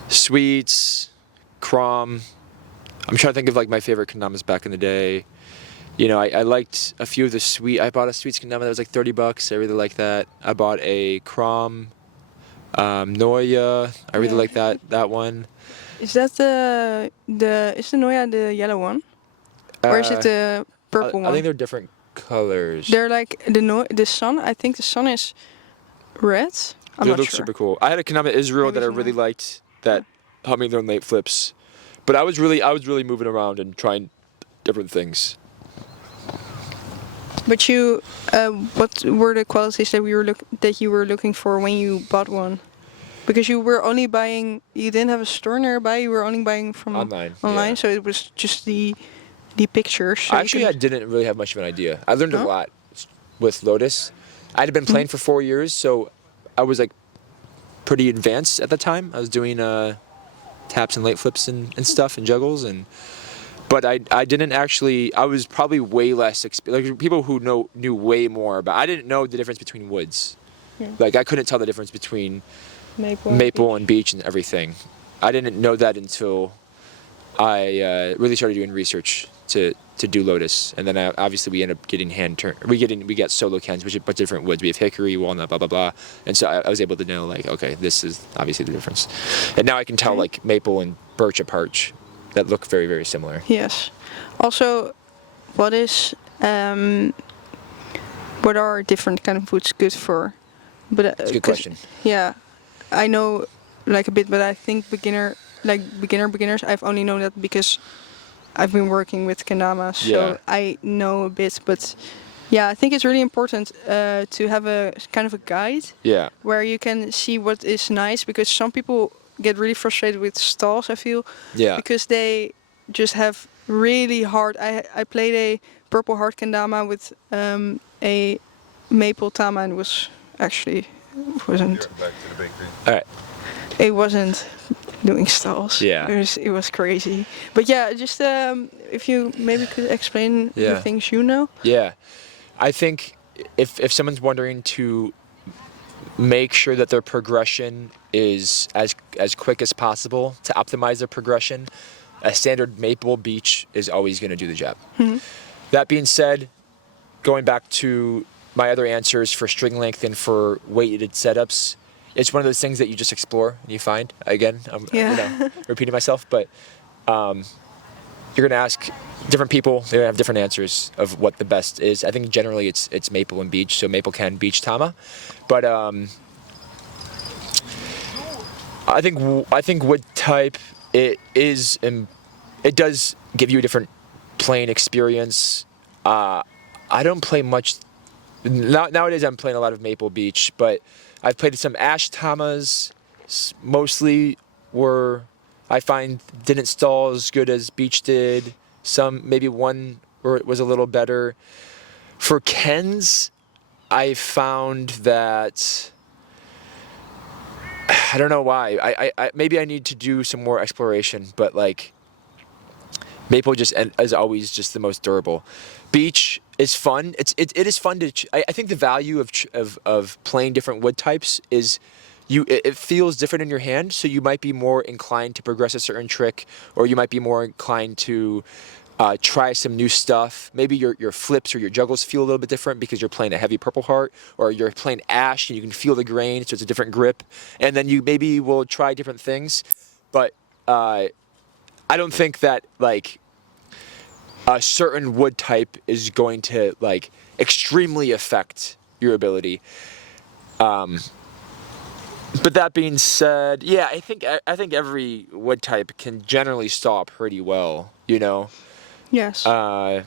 sweets, crom. I'm trying to think of like my favorite kendamas back in the day. You know, I liked a few of the sweet. I bought a sweets kendama that was like $30. I really like that. I bought a crom, Noya. I really like that one. Is that is the Noya the yellow one, or is it the purple one? I think they're different colors. They're like the sun. I think the sun is red. I'm They not look sure. super cool. I had a kendama Israel that I really liked that helped me learn late flips, but I was really moving around and trying different things. But you, what were the qualities that you were looking for when you bought one? Because you were only buying, you didn't have a store nearby. You were only buying from Online, so it was just the pictures. So Actually, I didn't really have much of an idea. I learned a lot with Lotus. I had been playing for 4 years, so I was like pretty advanced at the time. I was doing taps and late flips and stuff and juggles, but I didn't actually. I was probably way less like people who knew way more about. I didn't know the difference between woods. Yeah. Like I couldn't tell the difference between maple and beech and everything. I didn't know that until I really started doing research to do Lotus, and then obviously we end up getting we get solo cans, which are but different woods. We have hickory, walnut, blah blah blah, and so I was able to know like, okay, this is obviously the difference, and now I can tell like maple and birch apart that look very very similar. Yes. Also, what are different kind of woods good for? But That's a good question. Yeah, I know like a bit, but I think beginners. I've only known that because I've been working with Kendama, so Yeah. I know a bit. But yeah, I think it's really important to have a kind of a guide Yeah. where you can see what is nice, because some people get really frustrated with stalls, I feel, Yeah. because they just have really hard. I played a purple heart Kendama with a maple tama, and it was actually wasn't. Back to the bakery. All right. It wasn't doing stalls. Yeah. It was crazy. But yeah, just if you maybe could explain Yeah. the things you know. Yeah, I think if someone's wondering to make sure that their progression is as quick as possible to optimize their progression, a standard maple beech is always going to do the job. That being said, going back to my other answers for string length and for weighted setups, it's one of those things that you just explore and you find. Again, I'm repeating myself, but you're going to ask different people. They're going to have different answers of what the best is. I think generally it's maple and beech, so maple can, beech tama. But I think wood type it does give you a different playing experience. I don't play much nowadays. I'm playing a lot of maple beech, but I've played some ash tamas. Mostly were I find didn't stall as good as beech did. Some maybe one where it was a little better. For Kens, I found that I don't know why. I maybe I need to do some more exploration, but like maple just is always just the most durable. Beech is fun. It is fun to. I think the value of playing different wood types is it feels different in your hand, so you might be more inclined to progress a certain trick, or you might be more inclined to try some new stuff. Maybe your flips or your juggles feel a little bit different because you're playing a heavy purple heart, or you're playing ash and you can feel the grain, so it's a different grip. And then you maybe will try different things, but I don't think that like a certain wood type is going to like extremely affect your ability. But that being said, yeah, I think every wood type can generally stall pretty well, you know. Yes. And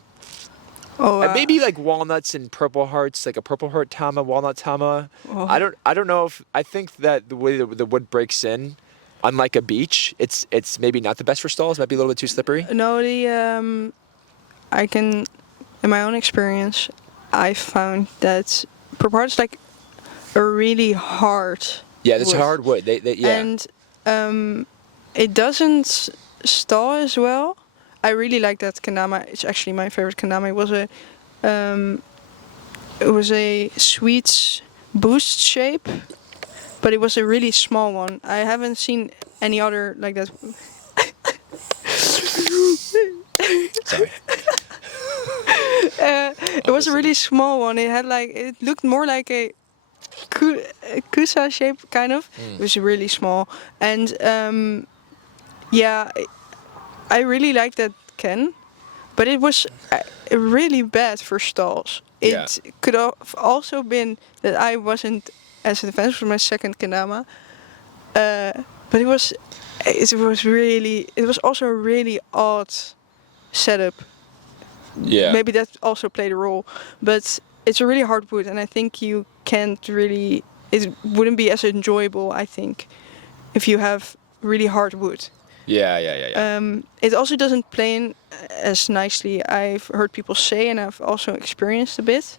maybe like walnuts and purple hearts, like a purple heart tama, walnut tama. Oh. I don't know if I think that the way the wood breaks in, unlike a beech, it's maybe not the best for stalls. Might be a little bit too slippery. No, I can, in my own experience, I found that purple heart is like a really hard. Yeah, that's a wood. hard wood. They yeah. And it doesn't stall as well. I really like that Kendama. It's actually my favorite Kendama. It was a sweet boost shape, but it was a really small one. I haven't seen any other like that. Sorry. It was a really small one. It looked more like a kusa shape kind of. It was really small, and I really liked that Ken, but it was really bad for stalls. It could have also been that I wasn't as advanced with my second Kendama, but it was also a really odd setup. Yeah. Maybe that also played a role, but it's a really hard wood, and I think you can't really. It wouldn't be as enjoyable, I think, if you have really hard wood. Yeah. It also doesn't play in as nicely. I've heard people say, and I've also experienced a bit.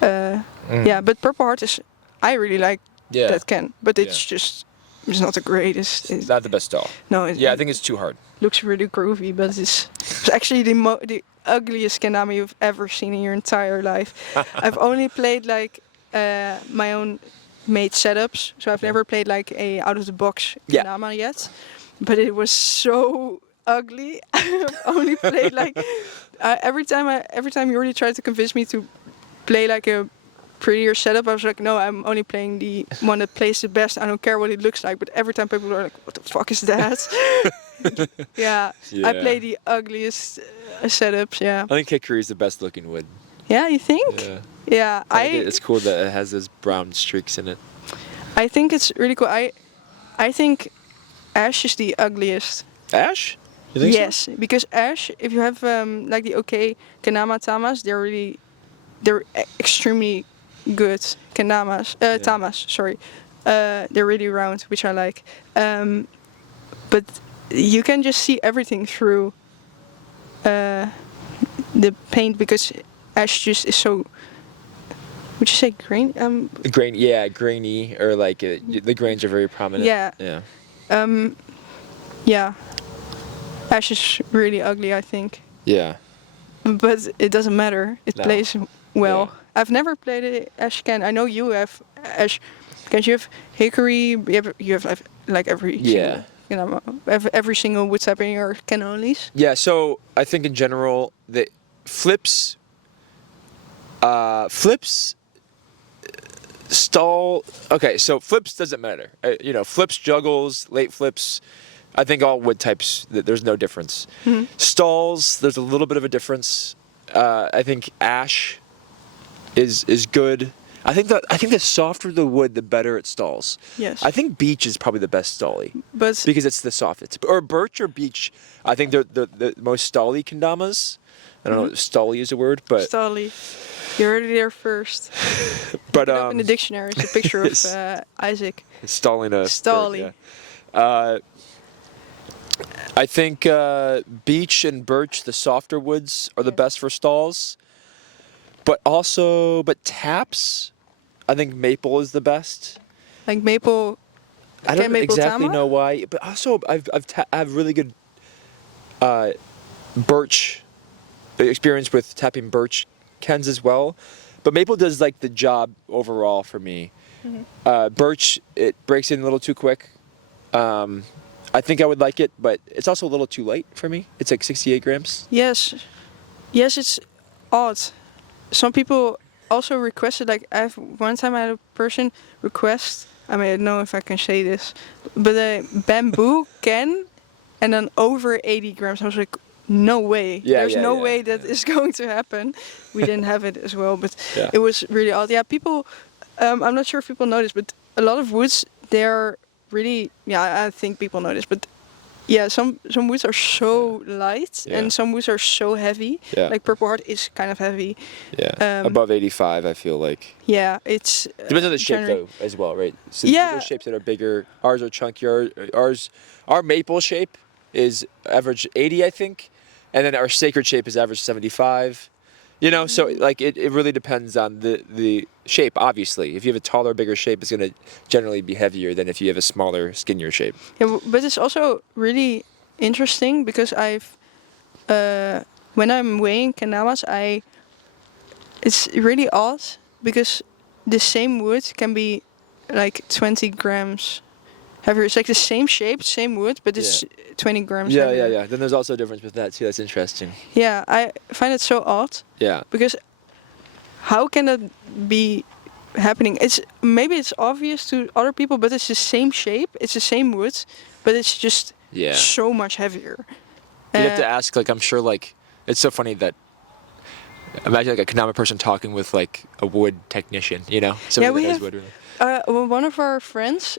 Yeah, but Purple Heart is. I really like that Ken, but it's it's not the greatest. It's not the best stall. No. I think it's too hard. Looks really groovy, but it's actually the ugliest Kendama you've ever seen in your entire life. I've only played like my own made setups, so I've Okay. never played like a out of the box Yeah. Kendama yet. But it was so ugly. I've only played like every time you already tried to convince me to play like a prettier setup, I was like, no, I'm only playing the one that plays the best. I don't care what it looks like. But every time people are like, what the fuck is that? Yeah, I play the ugliest setups. Yeah. I think hickory is the best looking wood. Yeah, you think? Yeah. Yeah, I think it's cool that it has those brown streaks in it. I think it's really cool. I think ash is the ugliest. Ash? You think so? Yes, because ash, if you have like the okay Kendama tamas, they're extremely good Kendamas. Tamas, sorry. They're really round, which I like. But you can just see everything through the paint because ash just is so. Would you say grain? Grainy, or like the grains are very prominent. Yeah. Yeah. Yeah. Ash is really ugly, I think. Yeah. But it doesn't matter. It No. plays well. Yeah. I've never played a ash can. I know you have ash. Because you have hickory. You have like every Yeah. single, every single wood type in your can onlys. Yeah. So I think in general the flips. Stall. Okay, so flips doesn't matter. Flips, juggles, late flips. I think all wood types. There's no difference. Mhm. Stalls. There's a little bit of a difference. I think ash is good. I think the softer the wood, the better it stalls. Yes. I think beech is probably the best stally But because it's the softest. Or birch or beech. I think they're the most stally kendamas. I don't know if stally is a word, but Stolly. You heard it there first. but Look it up in the dictionary. It's a picture of Yes. Isaac. stalling a bird, Stally. yeah. I think beech and birch, the softer woods, are the Yeah. best for stalls. But taps, I think maple is the best. Like maple. I don't maple exactly tama? know why, but also I have really good birch experience with tapping birch cans as well. But maple does like the job overall for me. Mm-hmm. Birch, it breaks in a little too quick. I think I would like it, but it's also a little too light for me. It's like 68 grams. Yes. Yes, it's odd. Some people also requested, like, one time I had a person request, I mean, I don't know if I can say this, but a bamboo can and then over 80 grams. I was like, no way. There's no way that is going to happen. We didn't have it as well, but Yeah. it was really odd. Yeah, people, I'm not sure if people notice, but a lot of woods, they're really, I think people notice, but yeah, some woods are so light Yeah. and some woods are so heavy. Yeah. Like Purple Heart is kind of heavy. Yeah. Above 85, I feel like. Yeah, it's Depends on the shape generally- though, as well, right? So Yeah. there's shapes that are bigger. Ours are chunkier. Our maple shape is average 80, I think, and then our sacred shape is average 75. So like it really depends on the shape. Obviously, if you have a taller, bigger shape, it's gonna generally be heavier than if you have a smaller, skinnier shape. Yeah, but it's also really interesting because when I'm weighing kendamas, it's really odd because the same wood can be like 20 grams heavier. It's like the same shape, same wood, but it's 20 grams heavier. Yeah. Then there's also a difference with that too. That's interesting. Yeah, I find it so odd Yeah. because how can that be happening? Maybe it's obvious to other people, but it's the same shape, it's the same wood, but it's just Yeah. so much heavier. You have to ask, like, I'm sure, like, it's so funny that, imagine, like, a Kendama person talking with, like, a wood technician, Somebody we that knows have- wood, really. Well, one of our friends,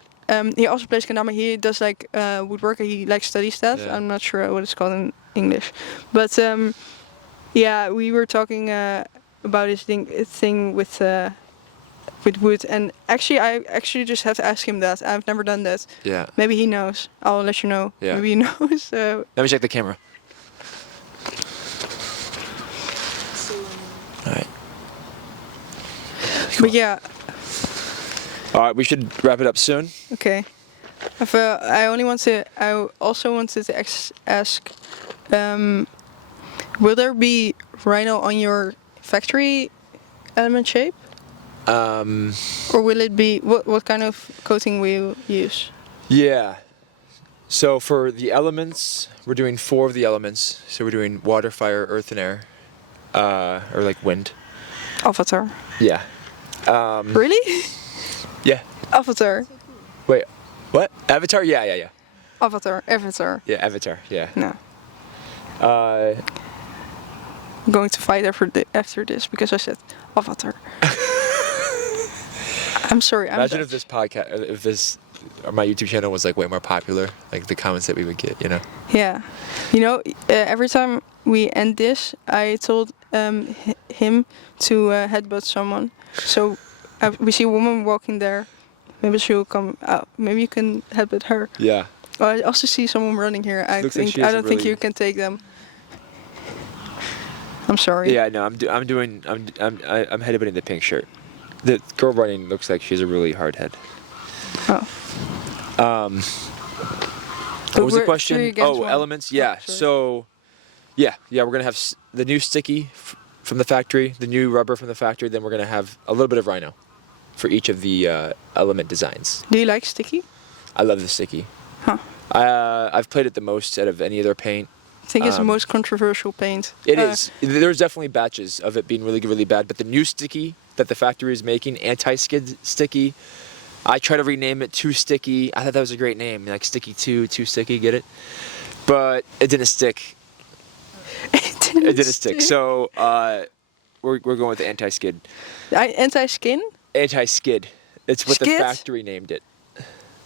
he also plays Kendama. He does like woodwork. He like studies that. Yeah. I'm not sure what it's called in English, but we were talking about this thing with wood, and I just have to ask him that. I've never done that. Yeah. Maybe he knows. I'll let you know. Yeah. Maybe he knows. Let me check the camera. All right. But yeah, All right, we should wrap it up soon. okay. I also wanted to ask, will there be rhino on your factory element shape? Or will it be what kind of coating will you use? Yeah. So for the elements, we're doing 4 of the elements. So we're doing water, fire, earth, and air, or like wind. Avatar. Yeah. Really? Yeah. Avatar. Wait. What? Avatar? Yeah. Avatar. Avatar. Yeah, Avatar. Yeah. No. I'm going to fight after this because I said Avatar. I'm sorry. Imagine if this podcast, my YouTube channel was like way more popular, like the comments that we would get, you know? Yeah. You know, every time we end this, I told him to headbutt someone. So we see a woman walking there. Maybe she'll come out. Maybe you can headbutt her. Yeah. Oh, I also see someone running here. I Looks like think she has I a don't think really- you can take them. I'm sorry. Yeah, no, I'm headbutting the pink shirt. The girl running looks like she's a really hard head. Oh. What was the We're question? 3 against Oh, 1. elements. Yeah. sorry. So, yeah, we're gonna have the new sticky from the factory, the new rubber from the factory. Then we're gonna have a little bit of rhino for each of the element designs. Do you like sticky? I love the sticky. Huh. I've played it the most out of any other paint. I think it's the most controversial paint. It is. There's definitely batches of it being really good, really bad. But the new sticky that the factory is making, anti-skid sticky, I try to rename it Too Sticky. I thought that was a great name, like Sticky 2, Too Sticky, get it? But it didn't stick. It didn't stick. So we're going with the anti-skid. Anti-skin Anti-skid. It's what Skid? the factory named it.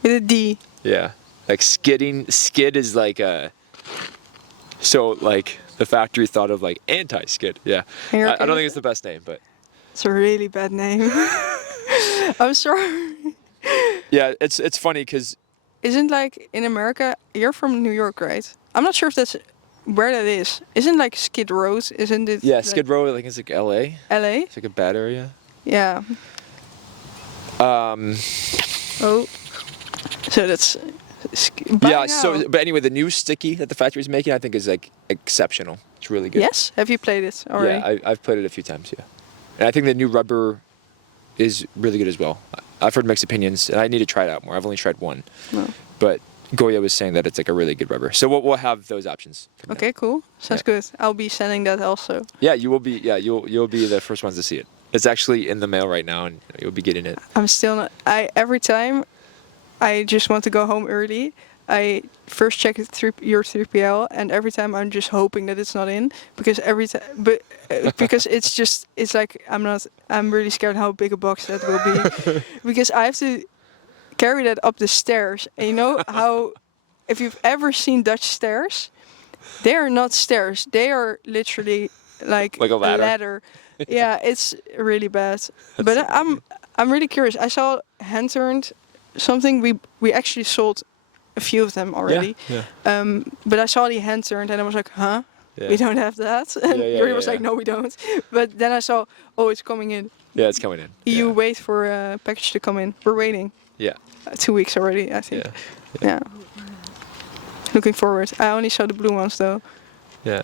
with a D. Yeah. Like skidding. Skid is like a... So like the factory thought of like anti-skid. Yeah. And you're I okay don't with think it's the best name, but... It's a really bad name. I'm sorry. Yeah, it's funny because Isn't like in America? You're from New York, right? I'm not sure if that's where that is. Isn't like Skid Row? Isn't it? yeah, like Skid Row, I think it's like LA. LA. It's like a bad area. Yeah. Oh. So that's. Yeah. So, but anyway, the new sticky that the factory's making, I think, is like exceptional. It's really good. Yes. Have you played it already? Yeah, I've played it a few times. Yeah, and I think the new rubber is really good as well. I've heard mixed opinions, and I need to try it out more. I've only tried one, No. but Goya was saying that it's like a really good rubber. So we'll have those options. from now. Okay. Cool. Sounds good. I'll be sending that also. Yeah, you will be. Yeah, you'll be the first ones to see it. It's actually in the mail right now, and you'll be getting it. I'm still not. Every time I just want to go home early, I first check your 3PL, and every time I'm just hoping that it's not in because every time, because it's like I'm really scared how big a box that will be because I have to carry that up the stairs, and you know how if you've ever seen Dutch stairs, they are not stairs, they are literally like Like a ladder. Yeah, it's really bad. But I'm really curious. I saw hand turned something. We actually sold a few of them already. Yeah. But I saw the hand turned and I was like, huh? Yeah. We don't have that. And Yeah, Yuri was like, yeah. no, we don't. But then I saw, oh, it's coming in. Yeah, it's coming in. You Yeah. wait for a package to come in. We're waiting. Yeah. 2 weeks already, I think. Yeah. Yeah. Looking forward. I only saw the blue ones though. Yeah.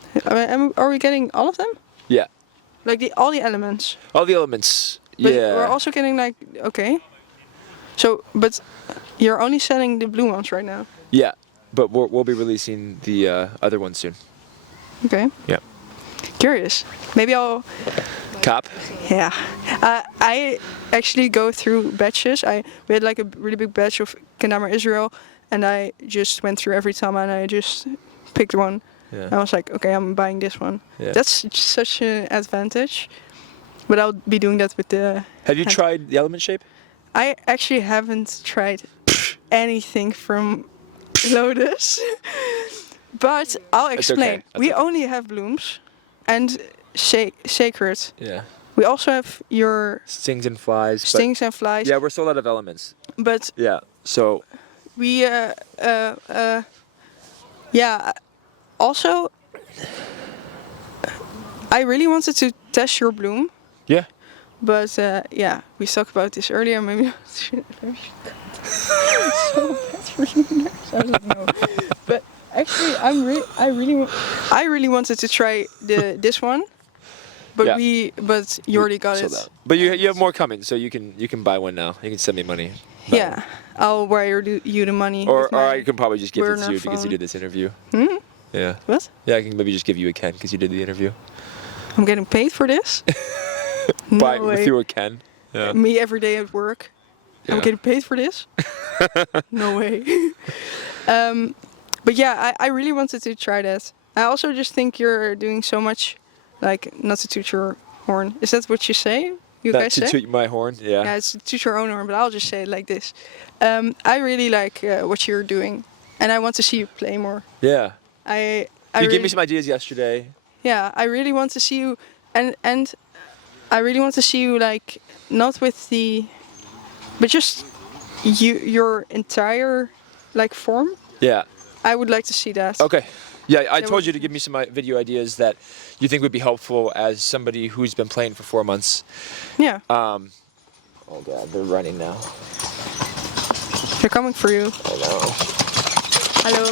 Are we getting all of them? Yeah. Like all the elements? All the elements. But yeah. we're also getting like, okay. So, but you're only selling the blue ones right now. Yeah, but we'll be releasing the other one soon. Okay. Yeah. Curious. Maybe I'll. Cop. Yeah. I actually go through batches. We had like a really big batch of Kendama Israel, and I just went through every time and I just picked one. Yeah. I was like, okay, I'm buying this one. Yeah. That's such an advantage. But I'll be doing that with the. Have you tried the element shape? I actually haven't tried anything from Lotus, but I'll explain. That's We okay. only have blooms and sacred. Yeah. We also have your Stings and flies. but- stings and flies. Yeah, we're sold out of elements. But Yeah. So. we, yeah. Also, I really wanted to test your bloom, Yeah. but yeah, we talked about this earlier. Maybe so bad for you. I don't know. But actually, I really wanted to try this one. but Yeah. but you already got Sold it. out. But you have more coming, so you can buy one now. You can send me money. Buy Yeah, I'll wire you the money. one. with Or my I can probably just give it to burner you because you phone. did this interview. Hmm? Yeah. What? Yeah, I can maybe just give you a Ken because you did the interview. I'm getting paid for this? No Buy way. through a Ken. Yeah. Me every day at work. I'm Yeah. getting paid for this? No way. But yeah, I really wanted to try that. I also just think you're doing so much, like, not to toot your horn. Is that what you say? You Not guys to say? toot my horn. Yeah. Yeah, it's to toot your own horn, but I'll just say it like this. I really like what you're doing, and I want to see you play more. Yeah. I You really, gave me some ideas yesterday. yeah, I really want to see you, and I really want to see you, like, not with the, but just your entire, like, form. Yeah. I would like to see that. Okay. Yeah, I There told was- you to give me some video ideas that you think would be helpful as somebody who's been playing for 4 months. Yeah, Oh god, they're running now. they're coming for you. Oh no. Hello.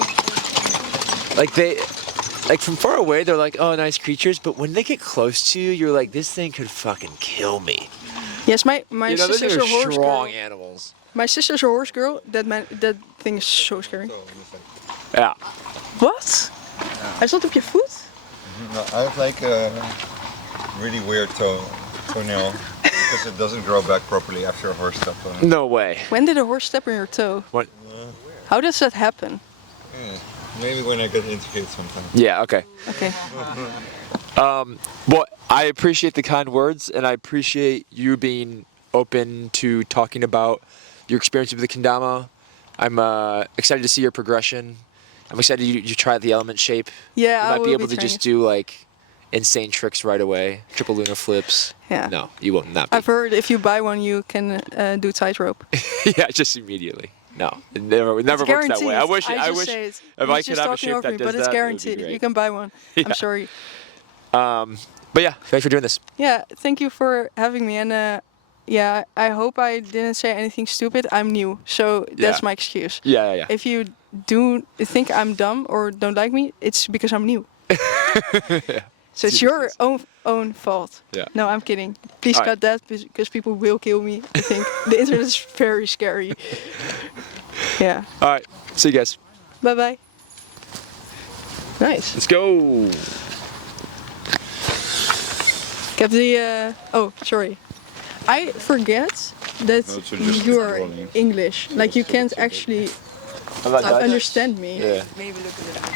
Like from far away, they're like, oh, nice creatures. But when they get close to you, you're like, this thing could fucking kill me. Yes, my You know, those sister's are a horse strong girl. animals. My sister's a horse girl. That thing is so scary. Yeah. What? Hij stond op je voet? No, I have like a really weird toenail because it doesn't grow back properly after a horse steps on it. No way. When did a horse step on your toe? What? How does that happen? Yeah, maybe when I get interviewed sometime. Yeah. Okay. Okay. Well, I appreciate the kind words, and I appreciate you being open to talking about your experience with the Kendama. I'm excited to see your progression. I'm excited you try the element shape. Yeah, You I might will be able to trying just it. do like insane tricks right away. Triple lunar flips. Yeah. No, you won't. Not be. I've heard if you buy one, you can do tightrope. Yeah, just immediately. No, it never works that Guaranteed. way. I wish just say it. if He's I could just have a talking shape over that me, does but it's that, it would be guaranteed. great. You can buy one. Yeah. I'm sorry. But yeah, thanks for doing this. Yeah, thank you for having me. And yeah, I hope I didn't say anything stupid. I'm new, so that's Yeah. my excuse. Yeah. If you do think I'm dumb or don't like me, it's because I'm new. So it's your own fault. Yeah. No, I'm kidding. Please All right. cut that because people will kill me. I think the internet is very scary. Yeah. All right, see you guys. Bye bye. Nice. Let's go. Ik heb die. Oh, sorry. I forget that No, so just you are rolling. English. Like you can't actually understand me. Yeah. Maybe look a little bit.